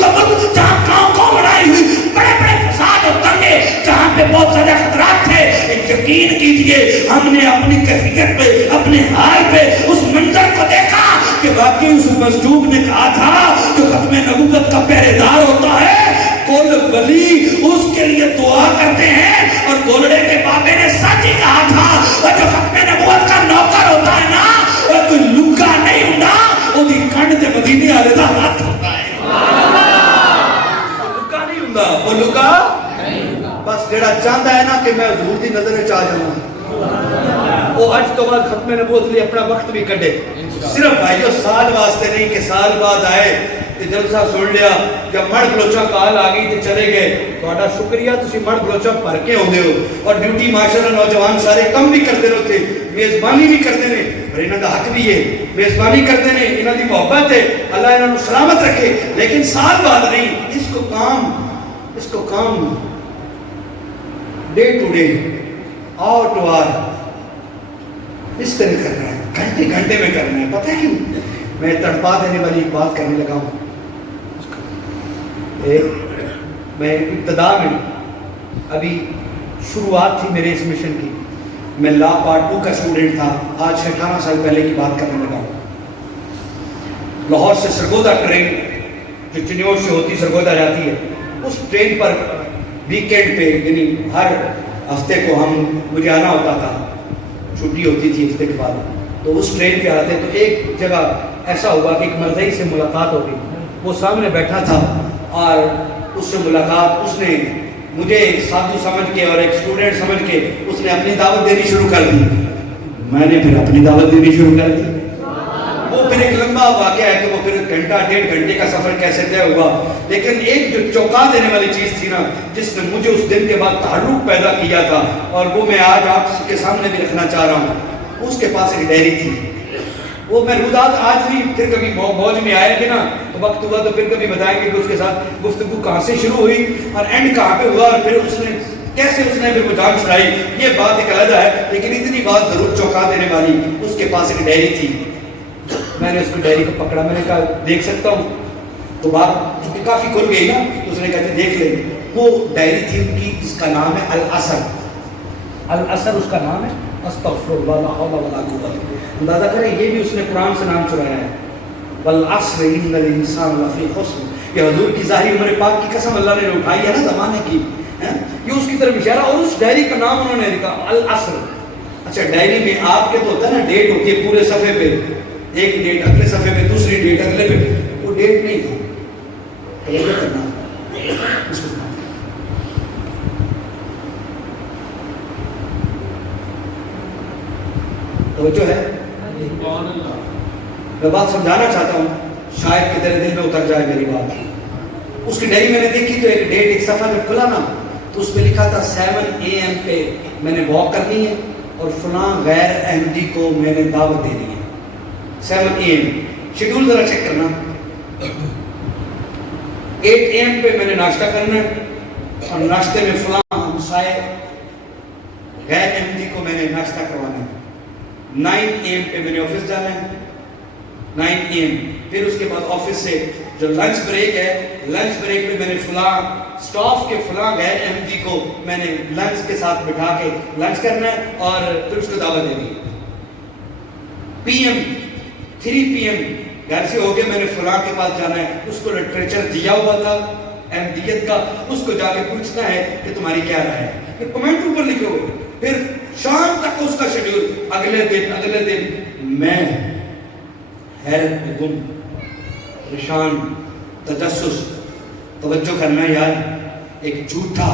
جہاں گاؤں لڑائی ہوئی، بڑے بڑے فساد اور دنگے، جہاں پہ بہت زیادہ خطرات تھے. یقین کیجئے ہم نے اپنی کیفیت پہ، اپنے حال پہ اس منظر کو دیکھا کہ واقعی اس مجذوب نے کہا تھا جو ختم نبوت کا پہرے دار ہوتا ہے کل ولی اس کے لیے دعا کرتے ہیں. اور گولڑے کے بابے نے سچ ہی کہا تھا، اور جو ختم نبوت کا نوکر ہوتا ہے نا وہ کوئی لگا نہیں ہوتا، وہ دی کنڈ تے مدینے والے دا ہاتھ ہوتا ہے. لگا نہیں ہوتا، وہ لگا بس جڑا چاہتا ہے نا کہ میں حضور دی نظر وچ آ جاؤں، وہ اج تو بعد ختم نبوت لیے اپنا وقت بھی کڈے. صرف بھائیو سال واسطے نہیں کہ سال بعد آئے تے جلسہ سن لیا، جب مڑ بلوچا کال آ گئی تے چلے گئے. تہاڈا شکریہ تسی مڑ بلوچا بھر کے ہوندے ہو اور ڈیوٹی ماشاءاللہ نوجوان سارے کم بھی کرتے رہتے، میزبانی بھی کرتے نے، اور انہاں دا حق بھی ہے میزبانی کرتے نے، انہاں دی محبت ہے، اللہ انہاں نو سلامت رکھے. لیکن سال بعد نہیں، اس کو کام day to day, hour to hour اس طرح کرنا ہے، گھنٹے گھنٹے میں کرنا ہے. پتہ ہے کیوں؟ میں تڑپا دینے والی ایک بات کرنے لگا ہوں. میں ابتدا میں ابھی شروعات تھی میرے اس مشن کی، میں لا پارٹ 2 کا اسٹوڈنٹ تھا. آج سے 18 سال پہلے کی بات کرنے لگا ہوں. لاہور سے سرگودا ٹرین جو چنیوٹ سے ہوتی سرگودا جاتی ہے، اس ٹرین پر ویکینڈ پہ یعنی ہر ہفتے کو مجھے آنا ہوتا تھا، چھٹی ہوتی تھی ہفتے کے بعد، تو اس ٹرین پہ آتے. تو ایک جگہ ایسا ہوا کہ ایک مرزائی سے ملاقات ہو گئی. وہ سامنے بیٹھا تھا اور اس سے ملاقات، اس نے مجھے ایک سادھو سمجھ کے اور ایک اسٹوڈنٹ سمجھ کے اس نے اپنی دعوت دینی شروع کر دی. میں نے پھر اپنی دعوت دینی شروع کر دی. وہ وہ پھر ایک لمبا واقعہ ہے کہ وہ پھر گھنٹہ 1.5 گھنٹے کا سفر کیسے طے ہوا. لیکن ایک جو چونکا دینے والی چیز تھی نا جس نے مجھے اس دن کے بعد تعلق پیدا کیا تھا اور وہ میں آج آپ کے سامنے بھی رکھنا چاہ رہا ہوں. اس کے پاس ایک ڈائری تھی. وہ محمودات آج بھی پھر کبھی موج میں آئے گے نا تو وقت ہوا تو پھر کبھی بتائیں گے کہ اس کے ساتھ گفتگو کہاں سے شروع ہوئی اور اینڈ کہاں پہ ہوا اور پھر اس نے کیسے اس نے پھر جان چھڑائی. یہ بات ایک علیحدہ ہے لیکن اتنی بات ضرور چونکا دینے والی. اس کے پاس ایک ڈائری تھی. میں نے اس کو ڈائری کو پکڑا. میں نے کہا دیکھ سکتا ہوں؟ تو بات کافی کھل گئی نا تو اس نے کہا دیکھ لیں. وہ ڈائری تھی ان کی جس کا نام ہے العصر. العصر اس کا نام ہے. استغفر اللہ لا حول ولا قوت. اندازہ کریں یہ بھی اس نے قرآن سے نام چرایا ہے. والعصر ان الانسان لفی خسر. یہ حضور کی ظاہری عمر پاک کی قسم اللہ نے اٹھائی ہے نا زمانے کی. یہ اس کی طرف اشارہ. اور اس ڈائری کا نام انہوں نے لکھا العصر. اچھا ڈائری میں آپ کے تو ہوتا ہے نا ڈیٹ ہوتی ہے پورے صفحے پہ. ایک ڈیٹ اگلے صفحے پہ دوسری ڈیٹ اگلے پہ. وہ ڈیٹ نہیں تھا. یہ کرنا اس کو توجہ ہے. میں بات سمجھانا چاہتا ہوں شاید کہ تیرے دل میں اتر جائے میری بات. اس کی ڈائری میں نے دیکھی تو ایک ڈیٹ ایک صفحہ جب کھلا نا تو اس پہ لکھا تھا 7 AM پہ میں نے واک کرنی ہے اور فلاں غیر احمدی کو میں نے دعوت دینی ہے. 7 AM شیڈول ذرا چیک کرنا. 8 AM پہ میں نے ناشتہ کرنا ہے اور ناشتے میں فلاں ہمسائے غیر احمدی کو میں نے ناشتہ کروانا ہے. 9 AM پہ میں نے آفس جانا ہے. 9 AM پھر اس کے بعد آفس سے جو لنچ بریک ہے لنچ بریک میں میں نے فلاں سٹاف کے فلاں غیر احمدی کو میں نے لنچ کے ساتھ بٹھا کے لنچ کرنا ہے اور پھر اس کو دعوت دینی ہے. PM 3 PM گھر سے ہو کے میں نے فلاں کے پاس جانا ہے. اس کو لٹریچر دیا ہوا تھا احمدیت کا. اس کو جا کے پوچھنا ہے کہ تمہاری کیا رائے ہے. یہ کمنٹ اوپر لکھے ہوئے. پھر شام تک اس کا شیڈول. اگلے دن میں حیرت میں گم پریشان تجسس. توجہ کرنا یار. ایک جھوٹا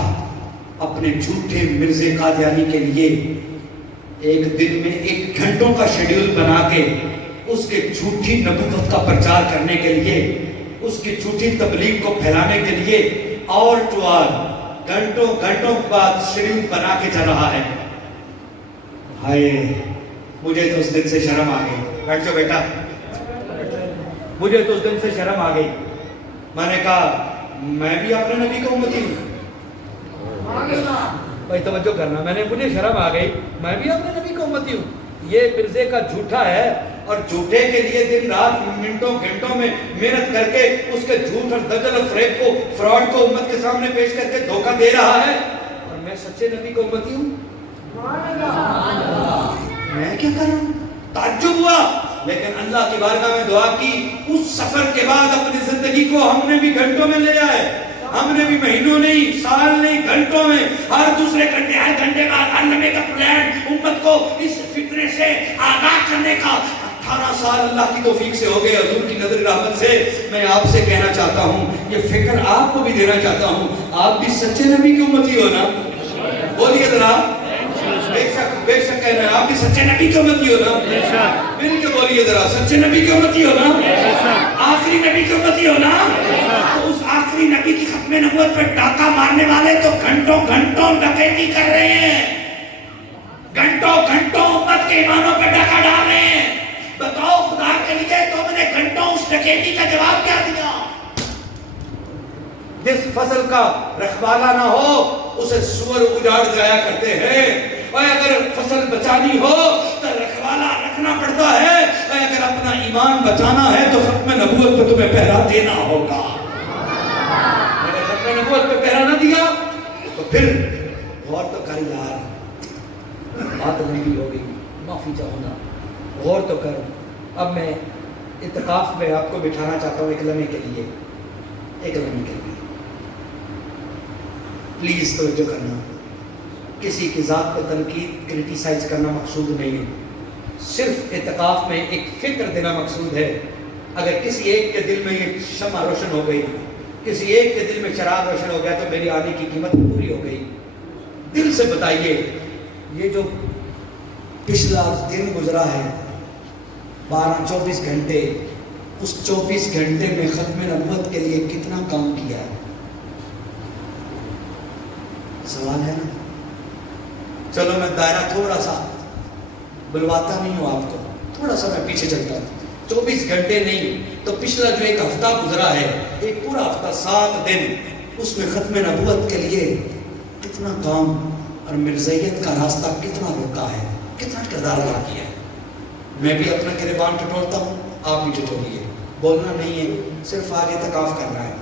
اپنے جھوٹے مرزے قادیانی کے لیے ایک دن میں 1 گھنٹوں کا شیڈول بنا کے اس کے جھوٹی نبوت کا پرچار کرنے کے لیے اس کی جھوٹی تبلیغ کو پھیلانے کے لیے اور ٹو آر گھنٹوں بعد شیڈول بنا کے چل رہا ہے. ہائے مجھے تو اس دن سے شرم آ گئی. بیٹھ جاؤ بیٹا. مجھے تو اس دن سے شرم آ گئی. میں نے کہا میں بھی اپنے نبی کا امتی ہوں. بھائی توجہ کرنا. مجھے شرم آ گئی. میں بھی اپنے نبی کا امتی ہوں. یہ مرزے کا جھوٹا ہے اور جھوٹے کے لیے دن رات منٹوں گھنٹوں میں محنت کر کے اس کے جھوٹ اور دجل اور فریب کو فراڈ کو امت کے سامنے پیش کر کے دھوکہ دے رہا ہے. اور میں سچے نبی کا امتی ہوں. میں کیا کروں. تعجب ہوا. لیکن اللہ کی بارگاہ میں دعا کی. اس سفر کے بعد اپنی زندگی کو ہم نے بھی گھنٹوں میں لے آئے. ہم نے بھی مہینوں نہیں سال نہیں گھنٹوں میں. ہر دوسرے گھنٹے ہر گھنٹے کا ہر لمحے کا پلان امت کو اس فکرے سے آگاہ کرنے کا. 18 سال اللہ کی توفیق سے ہو گئے. حضور کی نظر رحمت سے میں آپ سے کہنا چاہتا ہوں یہ فکر آپ کو بھی دینا چاہتا ہوں. آپ بھی سچے نبی کی امتی ہو نا. بولیے ذرا. بے شک کہنا ہے آپ بھی سچے نبی کی امتی ہو نا. مل کے بولیے ذرا. سچے نبی کی امتی ہو نا. آخری نبی کی امتی ہو نا. تو اس آخری نبی کی ختم نبوت پہ ڈاکہ مارنے والے تو گھنٹوں ڈکیتی کر رہے ہیں. گھنٹوں امت کے ایمانوں پہ ڈاکہ ڈال رہے ہیں. بتاؤ خدا کے لیے تم نے گھنٹوں اس ڈکیتی کا جواب کیا دیا. جس فصل کا رکھوالا نہ ہو اسے سور اجاڑ جایا کرتے ہیں. اور اگر فصل بچانی ہو تو رکھوالا رکھنا پڑتا ہے. اور اگر اپنا ایمان بچانا ہے تو ختم نبوت پہ تمہیں پہرا دینا ہوگا. اگر ختم نبوت پہ پہرا نہ دیا تو پھر غور تو کر یار. بات لمبی ہو گئی. معافی چاہوں گا. غور تو کر. اب میں اتقاف میں آپ کو بٹھانا چاہتا ہوں ایک لمحے کے لیے. پلیز توجہ کرنا. کسی کی ذات پہ تنقید کرٹیسائز کرنا مقصود نہیں ہے. صرف اعتکاف میں ایک فکر دینا مقصود ہے. اگر کسی ایک کے دل میں یہ شمع روشن ہو گئی, کسی ایک کے دل میں چراغ روشن ہو گیا تو میری آنے کی قیمت پوری ہو گئی. دل سے بتائیے یہ جو پچھلا دن گزرا ہے 12-24 گھنٹے، اس 24 گھنٹے میں ختم نبوت کے لیے کتنا کام کیا ہے؟ سوال ہے نا؟ چلو میں دائرہ تھوڑا سا بلواتا نہیں ہوں آپ کو، تھوڑا سا میں پیچھے چلتا ہوں. 24 گھنٹے نہیں تو پچھلا جو ایک ہفتہ گزرا ہے، ایک پورا ہفتہ 7 دن، اس میں ختم نبوت کے لیے کتنا کام اور مرزائیت کا راستہ کتنا روکا ہے، کتنا کردار ادا کیا ہے. میں بھی اپنا گریبان ٹٹولتا ہوں، آپ بھی ٹٹولیے. بولنا نہیں ہے، صرف آگے تکاف کرنا ہے.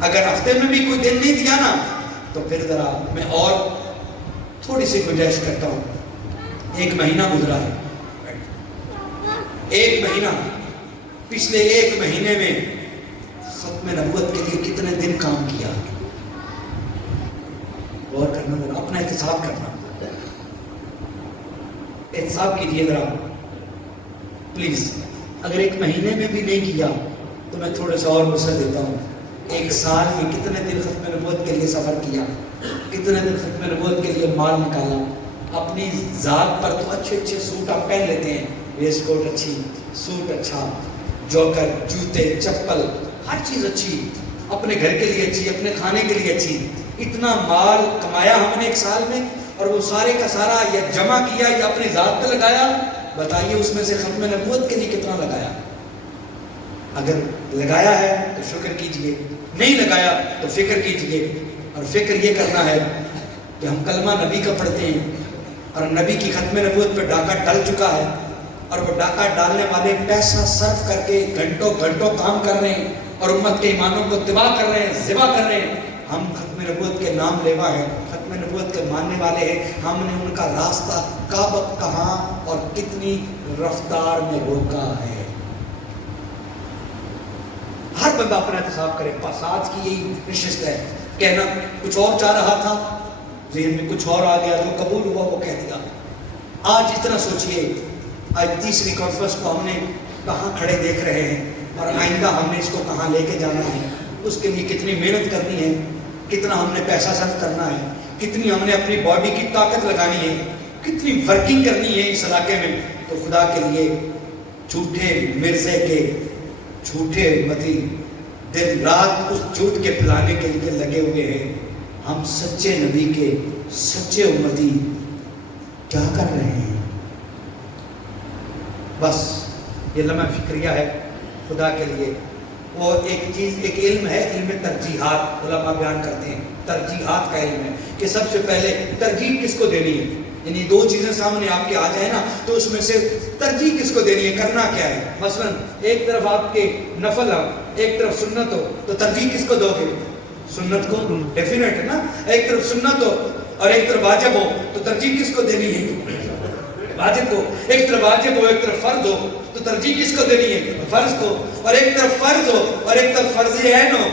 اگر ہفتے میں بھی کوئی دن نہیں دیا نا تو پھر ذرا میں اور تھوڑی سی گنجائش کرتا ہوں. 1 مہینہ گزرا ہے، 1 مہینہ، پچھلے 1 مہینے میں ختم نبوت کے لیے کتنے دن کام کیا؟ غور کرنا ذرا، اپنا احتساب کرنا، احتساب کیجیے ذرا پلیز. اگر 1 مہینے میں بھی نہیں کیا تو میں تھوڑا سا اور وسعت دیتا ہوں. 1 سال میں کتنے دن ختم نبوت کے لیے سفر کیا، کتنے دن ختم نبوت کے لیے مال نکالا. اپنی ذات پر تو اچھے اچھے سوٹ آپ پہن لیتے ہیں، ویسٹ کوٹ اچھی، سوٹ اچھا، جوکر، جوتے، چپل، ہر چیز اچھی، اپنے گھر کے لیے اچھی، اپنے کھانے کے لیے اچھی. اتنا مال کمایا ہم نے 1 سال میں، اور وہ سارے کا سارا یا جمع کیا یا اپنی ذات پہ لگایا. بتائیے اس میں سے ختم نبوت کے لیے کتنا لگایا؟ اگر لگایا ہے تو شکر کیجئے، نہیں لگایا تو فکر کیجئے. اور فکر یہ کرنا ہے کہ ہم کلمہ نبی کا پڑھتے ہیں اور نبی کی ختم نبوت پہ ڈاکہ ڈل چکا ہے، اور وہ ڈاکہ ڈالنے والے پیسہ صرف کر کے گھنٹوں گھنٹوں کام کر رہے ہیں اور امت کے ایمانوں کو تباہ کر رہے ہیں، ذبح کر رہے ہیں. ہم ختم نبوت کے نام لیوا ہیں، ختم نبوت کے ماننے والے ہیں. ہم نے ان کا راستہ کب، کہاں اور کتنی رفتار میں روکا ہے. ہر بندہ اپنا احتساب کرے. بس آج کی یہی نشست ہے. کہنا کچھ اور چاہ رہا تھا، ذہن میں کچھ اور آ گیا، جو قبول ہوا وہ کہہ دیا. آج اتنا سوچئے، آج 3ری کانفرنس کو ہم نے کہاں کھڑے دیکھ رہے ہیں اور آئندہ ہم نے اس کو کہاں لے کے جانا ہے. اس کے لیے کتنی محنت کرنی ہے، کتنا ہم نے پیسہ صرف کرنا ہے، کتنی ہم نے اپنی باڈی کی طاقت لگانی ہے، کتنی ورکنگ کرنی ہے اس علاقے میں. تو خدا کے لیے جھوٹے مرزے کے جھوٹے امتی دن رات اس جھوٹ کے پلانے کے لیے لگے ہوئے ہیں. ہم سچے نبی کے سچے امتی کیا کر رہے ہیں؟ بس یہ لمحہ فکریہ ہے خدا کے لیے. وہ ایک چیز، ایک علم ہے، علم ترجیحات. علماء بیان کرتے ہیں ترجیحات کا علم ہے کہ سب سے پہلے ترجیح کس کو دینی ہے. یعنی 2 چیزیں سامنے آپ کے آ جائیں نا تو اس میں سے ترجیح کس کو دینی ہے، کرنا کیا ہے. مثلا ایک طرف آپ کے نفل ہو، ایک طرف سنت ہو، تو ترجیح کس کو دو گے؟ سنت کو، ڈیفینیٹ ہے نا. ایک طرف سنت ہو اور ایک طرف واجب ہو تو ترجیح کس کو دینی ہے؟ واجب کو. ایک طرف واجب ہو، ایک طرف فرض ہو تو ترجیح کس کو دینی ہے؟ فرض کو. اور ایک طرف فرض ہو اور ایک طرف فرض عین ہو،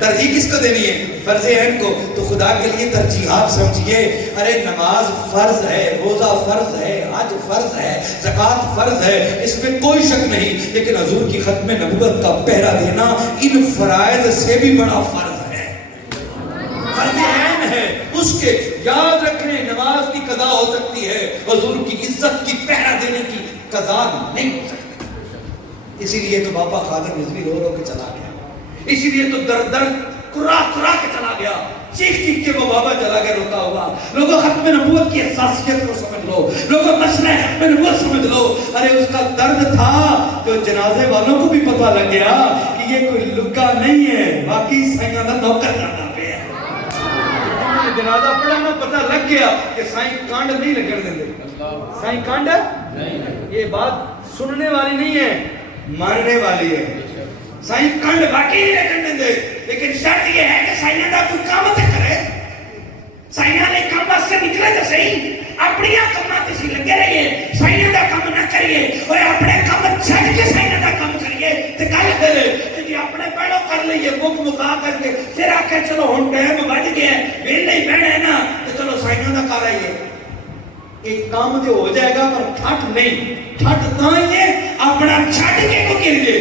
ترجیح کس کو دینی ہے؟ فرض عین کو. تو خدا کے لیے ترجیحات سمجھیے. ارے نماز فرض ہے، روزہ فرض ہے، حج فرض ہے، زکوٰۃ فرض ہے، اس میں کوئی شک نہیں. لیکن حضور کی ختم نبوت کا پہرا دینا ان فرائض سے بھی بڑا فرض ہے، فرض عین ہے. اس کے یاد رکھیں نماز کی قضا ہو سکتی ہے، حضور کی عزت کی پہرا دینے کی قضا نہیں ہو سکتی. اسی لیے تو بابا خادر رضوی رو رو کے چلا گیا، اسی لیے تو درد درد کرا کرا کے چلا گیا، چیخ چیخ کے وہ بابا چلا گیا روتا ہوا. لوگوں ختم نبوت کی حساسیت کو سمجھ لو، لوگوں مسئلہ ختم نبوت سمجھ لو. ارے اس کا درد تھا جو جنازے والوں کو بھی پتہ لگ گیا کہ یہ کوئی لکا نہیں ہے، باقی سائیں کا نوکر کرنا پہ ہے. جنازہ پڑھانا پتہ لگ گیا کہ سائیں کانڈ نہیں لگن دیں دے. سائیں کانڈ یہ بات سننے والی نہیں ہے، ماننے والی ہے. سائیں کانڈ باقی نہیں لگن دیں دے، لیکن شرط یہ ہے کہ سائیں دا کوئی کام تے کرے. سائیں نے کام سے نکلے تو صحیح، اپنی کام تے سی لگے رہیے. سائیں دا کام نہ کریے اور اپنے کام چھڈ کے سائیں دا کام کریے تے گل کرے کہ اپنے پہلو کر لئیے مک مکا کر کے پھر آکے چلو ہن ٹائم بج گیا ہے ویلے ہی بیٹھے نا تو چلو سائیں دا کر آئیے. ایک کام تو ہو جائے گا پر ٹھٹ نہیں. ٹھٹ تاں ہی ہے اپنا چھڈ کے کو کریے،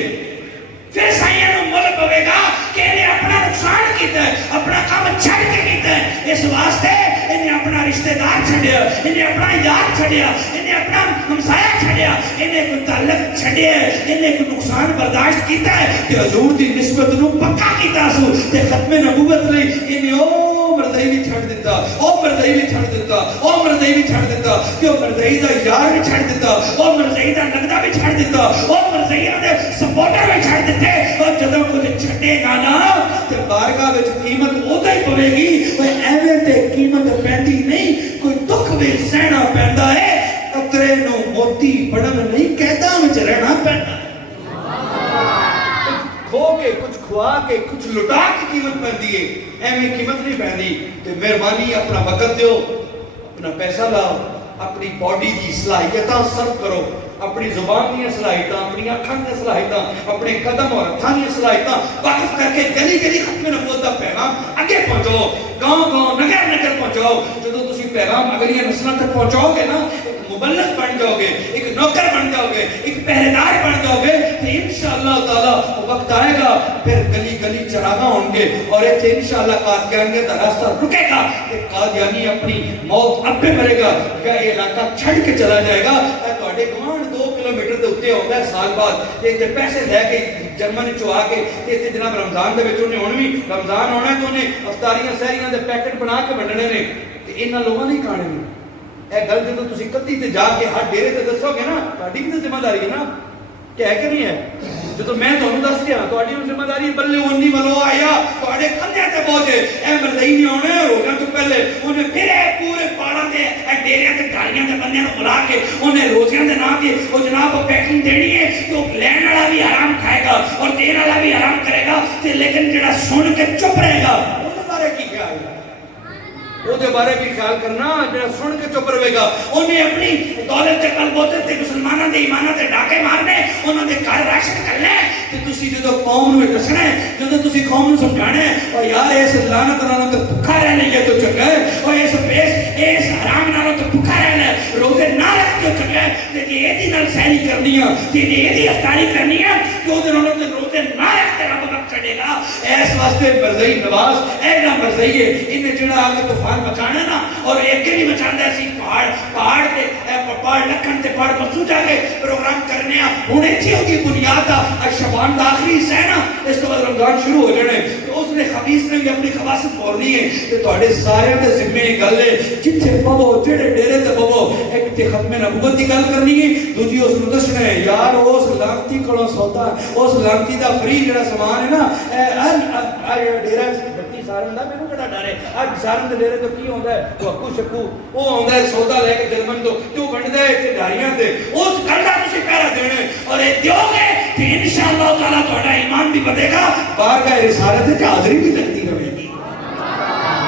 پھر سائیں نو مل پوے گا کہ انہیں اپنا نقصان کیتا ہے، اپنا کام چھڈ کے کیتا ہے. اس واسطے انہیں اپنا رشتہ دار چھڈیا، انہیں اپنا یار چھڈیا، انہیں اپنا ہمسایہ چھڈیا. چھڈیا انہیں کوئی تعلق چھڈیا انہیں کوئی نقصان برداشت کیتا ہے کہ حضور دی نسبت نو پکا کیتا سو تے ختم نبوت لئی انہیں او مرزائی بھی چھڑ دیتا او مرزائی بھی چھڑ دیتا او مرزائی بھی چھڑ دیتا کہ او مرزائی دا یار بھی چھڑ دیتا او مرزائی دا نگدہ بھی چھڑ دیتا او مرزائی دے سپورٹر بھی چھڑ دیتے اور جدوں کچھ چھڈے گا نا تے بارگاہ وچ قیمت اودا ہی پوے گی اوے ایویں تے قیمت پیندی نہیں کوئی دکھ بھی سہنا پیندا ہے قطرے نو موتی بڑن نہیں قیداں وچ رہنا پیندا کھو کے کچھ کھوا کے کچھ لٹا کے قیمت پیندی ہے ایویں قیمت نہیں پیندی تے مہربانی اپنا وقت دیو اپنا پیسہ لاؤ اپنی باڈی دی صلاحیتاں صرف کرو اپنی زبان دی صلاحیتاں اپنی اکھاں دی صلاحیتاں اپنے قدم اور ہتھاں دی صلاحیتاں وقف کر کے گلی گلی ختم نبوت دا پیغام اگے پہنچاؤ گاؤں گاؤں نگر نگر پہنچاؤ جدوں تسی پیغام اگلی نسلاں تک پہنچاؤ گے نا ایک مبلغ بن جاؤ گے ایک نوکر بن جاؤ گے ایک پہرے دار بن جاؤ گے تو انشاءاللہ تعالی وقت آئے گا پھر گلی گلی چراغاں ہوں گے اور ایتھے انشاءاللہ قادیانیت کا راستہ رکے گا کہ قادیانی اپنی موت اب پہ مرے گا کہ یہ علاقہ چھڑ کے چلا جائے گا تواڈے گوان 2 کلومیٹر دے اوتے ہوندا ہے سال بعد تے پیسے لے کے جرمنی چوں آ کے تے جناب رمضان دے وچ انہیں ہن وی رمضان ہونا ہے تو انہیں افطاریاں سحریاں دے پیکٹ بنا کے ونڈنے نے تے انہاں لوگاں نہیں کھانے نے اے گل جدوں تسی کدی تے جا کے ہر ڈیرے تے دسو گے نا تہاڈی بھی ذمہ داری ہے نا کہ ہے کہ نہیں ہے جدوں میں تانوں دس دیا تہاڈی بھی ذمہ داری بلے اونی ولو آیا تہاڈے کندھے تے پہنچے اے مرزائی نہیں آنے روزاں تو پہلے انہیں پھر پورے پہاڑاں تے اے ڈیریاں تے گاڑیاں تے بندیاں نوں بلا کے انہیں روزیاں دے نام تے او جناب پیکنگ دینی ہے کہ او لین والا بھی حرام کھائے گا اور دین والا بھی حرام کرے گا تے لیکن جڑا سن کے چپ رہے گا او دے بارے کی خیال ہے وہ دے بارے بھی خیال کرنا جڑا سن کے چپ رہے گا انہیں اپنی دولت تے کل بوتے تے مسلماناں دے ایماناں تے ڈاکے مارنے انہاں دے گھر راشن کرنے تے تسی جدوں قوم نوں دسنا ہے جدوں تسی قوم نوں سمجھانا ہے او یار اس لعنت نالوں تے بھکھا رہنا یہ تو چنگا ہے او اس حرام نالوں تے بھکھا رہنا روزے نہ رکھ کے چنگا ہے تے ایدی نال سحری کرنی ہے تے ایدی افطاری کرنی ہے کہ او دے نالوں تے روزے نہ رکھ کے رب وقت چھڈے گا اس واسطے مرزائی نواز اے نہ مرزائی ہے انہیں جڑا آ کے طوفان مچانا نا اور ایک نہیں مچاندہ سی پہاڑ تے پہاڑ لکھن تے پہاڑ مسو جا کے پروگرام کرنے ہیں ہونے تھی ہوگی بنیاد دا شبان دا آخری حصہ ہے نا اس کے بعد رمضان شروع ہو جانے تو اس نے خبیث نے بھی اپنی خباثت بولنی ہے کہ تہاڈے سارے تے ذمے گل ہے جتھے پوو جڑے ڈیرے تے پوو ایک تے ختم نبوت دی گل کرنی ہے دوجی اس نوں دسنا ہے یار اس لعنتی کولوں سودا اس لعنتی دا فری جڑا سامان ہے نا ڈیرا بتی سارن دا مینوں کیڑا ڈر ہے اج سارن دے ڈیرے تو کی ہوندا ہے وہ اکو شکو وہ ہوندا ہے سودا لے کے جرمن تو جو بندا ہے تے ڈاریاں تے اس گل دا تسی پہرا دینا اور اے دیو گے تے انشاءاللہ تعالی تہاڈا ایمان بھی بڑھے گا بارگاہ رسالت تے حاضری بھی لگتی رہے گی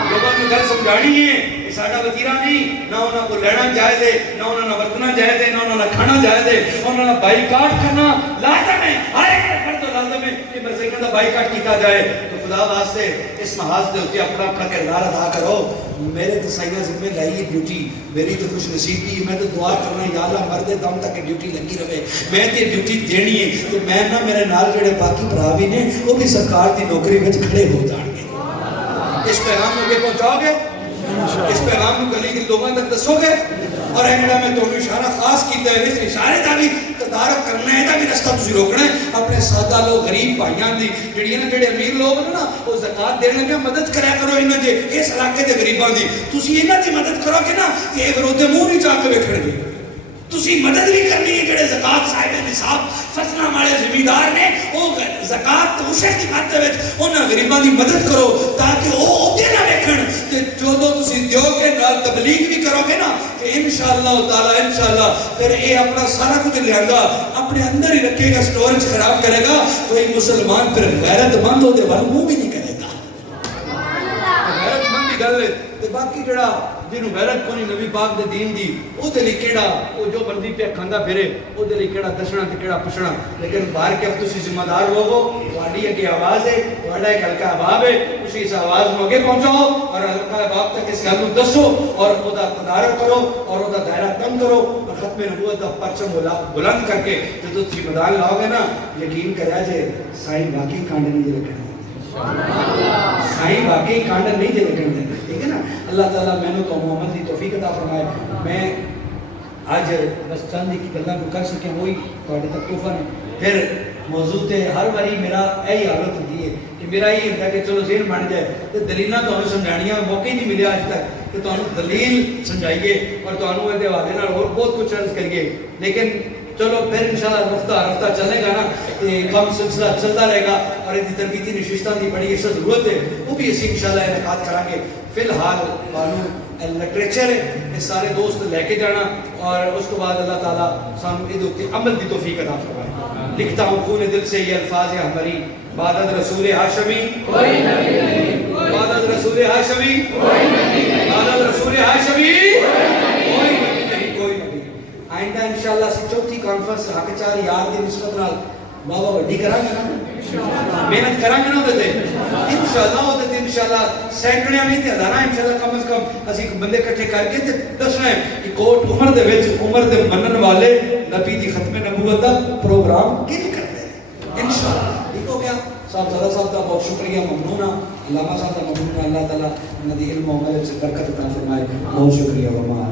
لوگوں کو گل سمجھانی ہے یہ ساڈا وزیرہ نہیں نہ انہاں کو لینا جائز ہے نہ انہاں نہ ورتنا جائز ہے نہ انہاں نہ کھانا جائز ہے انہاں نہ بائیکاٹ کرنا لازم ہے ہر ایک فرد تو لازم ہے کہ مرزائیاں دا بائیکاٹ کیتا جائے تو خدا واسطے اس محاذ دے اوتے اپنا اپنا کردار ادا کرو میرے تو سائیاں ذمہ لائی ڈیوٹی میری تو خوش نصیبی میں تو دعا کرنا یا اللہ مرد دم تک ڈیوٹی لگی رہے میں تے ڈیوٹی دینی ہے کہ میں نہ میرے نال جڑے باقی بھرا بھی نے وہ بھی سرکار دی نوکری وچ کھڑے ہو جان گے اس پیغام کو پہنچاؤ گے اس پیغام کو گلی کے لوگوں تک دسو گے اور اینڈا میں تو اشارہ خاص کیتا ہے اس اشارے دا بھی تدارک کرنا ہے دا بھی رستہ تسی روکنا ہے اپنے سادہ لوگ غریب بھائیاں دی جڑیاں نا جڑے امیر لوگ نے نا وہ زکات دین لگے مدد کریا کرو انہاں دے اس علاقے دے غریباں دی تسی انہاں دی مدد کرو گے نا تے اے وروتے منہ نہیں جا کے ویکھن گے تسی مدد بھی کرنی ہے جڑے زکات صاحب نصاب فصلاں والے زمیندار نے وہ زکات اسے دی بات وچ انہاں غریباں دی مدد کرو تاکہ وہ اوتے نہ ویکھن تے جدوں تسی دیو کے نال تبلیغ بھی کرو گے نا کہ انشاءاللہ تعالی انشاءاللہ پھر اے اپنا سارا کچھ لیندا اپنے اندر ہی رکھے گا سٹوریج خراب کرے گا کوئی مسلمان پھر غیرت مند ہو دے ول منہ بھی نہیں کرے گا غیرت مند دی گل ہے تے باقی جڑا جنہوں غیرت کونی نبی پاک دے دین دی او دے لئی کیڑا او جو بندی پہ کھاندا پھرے او دے لئی کیڑا دسنا تے کیڑا پوچھنا لیکن باہر کے تسی ذمہ دار لوگو تہاڈی اگے آواز ہے تہاڈا ایک ہلکا احباب ہے تسی اس آواز نوں اگے پہنچاؤ اور ہلکا احباب تک اس گل نوں دسو اور او دا تدارک کرو اور او دا دائرہ تنگ کرو اور ختم نبوت دا پرچم بلند کر کے جدوں تسی میدان لاؤ گے نا یقین کریا جے سائیں باقی کانڈ نہیں دے رکھنے سائیں واقعی کانڈ نہیں دے رکھنے ٹھیک ہے نا اللہ تعالیٰ میں نے تو محمد دی توفیق عطا فرمائے میں اج بس چند ایک گلاں کو کر سکیں وہی تواڈے تک تحفہ نے. پھر موضوع تے ہر باری میرا یہی حالت ہوتی ہے کہ میرا یہ ہوتا ہے کہ چلو ذہن بن جائے تو دلیلاں تمہیں سمجھانیاں موقع ہی نہیں ملیا اج تک کہ تمہیں دلیل سمجھائیے اور تمہیں یہ حوالے نال اور بہت کچھ عرض کریے. لیکن چلو پھر انشاءاللہ رفتہ رفتہ چلے گا نا کم سلسلہ چلتا رہے گا اور یہ تربیتی نشستوں کی بڑی اس ضرورت ہے وہ بھی اسی انشاءاللہ انعقاد کریں گے. فی الحال قانون لٹریچر ہے یہ سارے دوست لے کے جانا اور اس کے بعد اللہ تعالیٰ سانو یہ عمل کی توفیق عطا فرمائے. لکھتا ہوں خون دل سے یہ الفاظ ہماری بعد رسول ہاشمی کوئی نبی نہیں, بعد رسول ہاشمی کوئی نبی نہیں, بعد رسول ہاشمی کوئی نبی نہیں, کوئی نبی نہیں. آئندہ انشاءاللہ سے چوتھی کانفرنس حق چار یار دی نسبت نال بابا وڈی کریں گے نا, محنت کریں گے نا وہ انشاءاللہ. وہ انشاءاللہ سینکڑے نہیں تے ہزاراں انشاءاللہ کم از کم اسی بندے اکٹھے کر کے تے دسنا ہے کہ کوٹ عمر دے وچ عمر دے منن والے نبی دی ختم نبوت دا پروگرام کیوں کرتے ہیں انشاءاللہ. ٹھیک ہو گیا. صاحب دادا صاحب کا بہت شکریہ, ممنون ہاں. علامہ صاحب کا ممنون, اللہ تعالیٰ انہاں دی علم و عمل سے برکت عطا فرمائے. بہت شکریہ. وما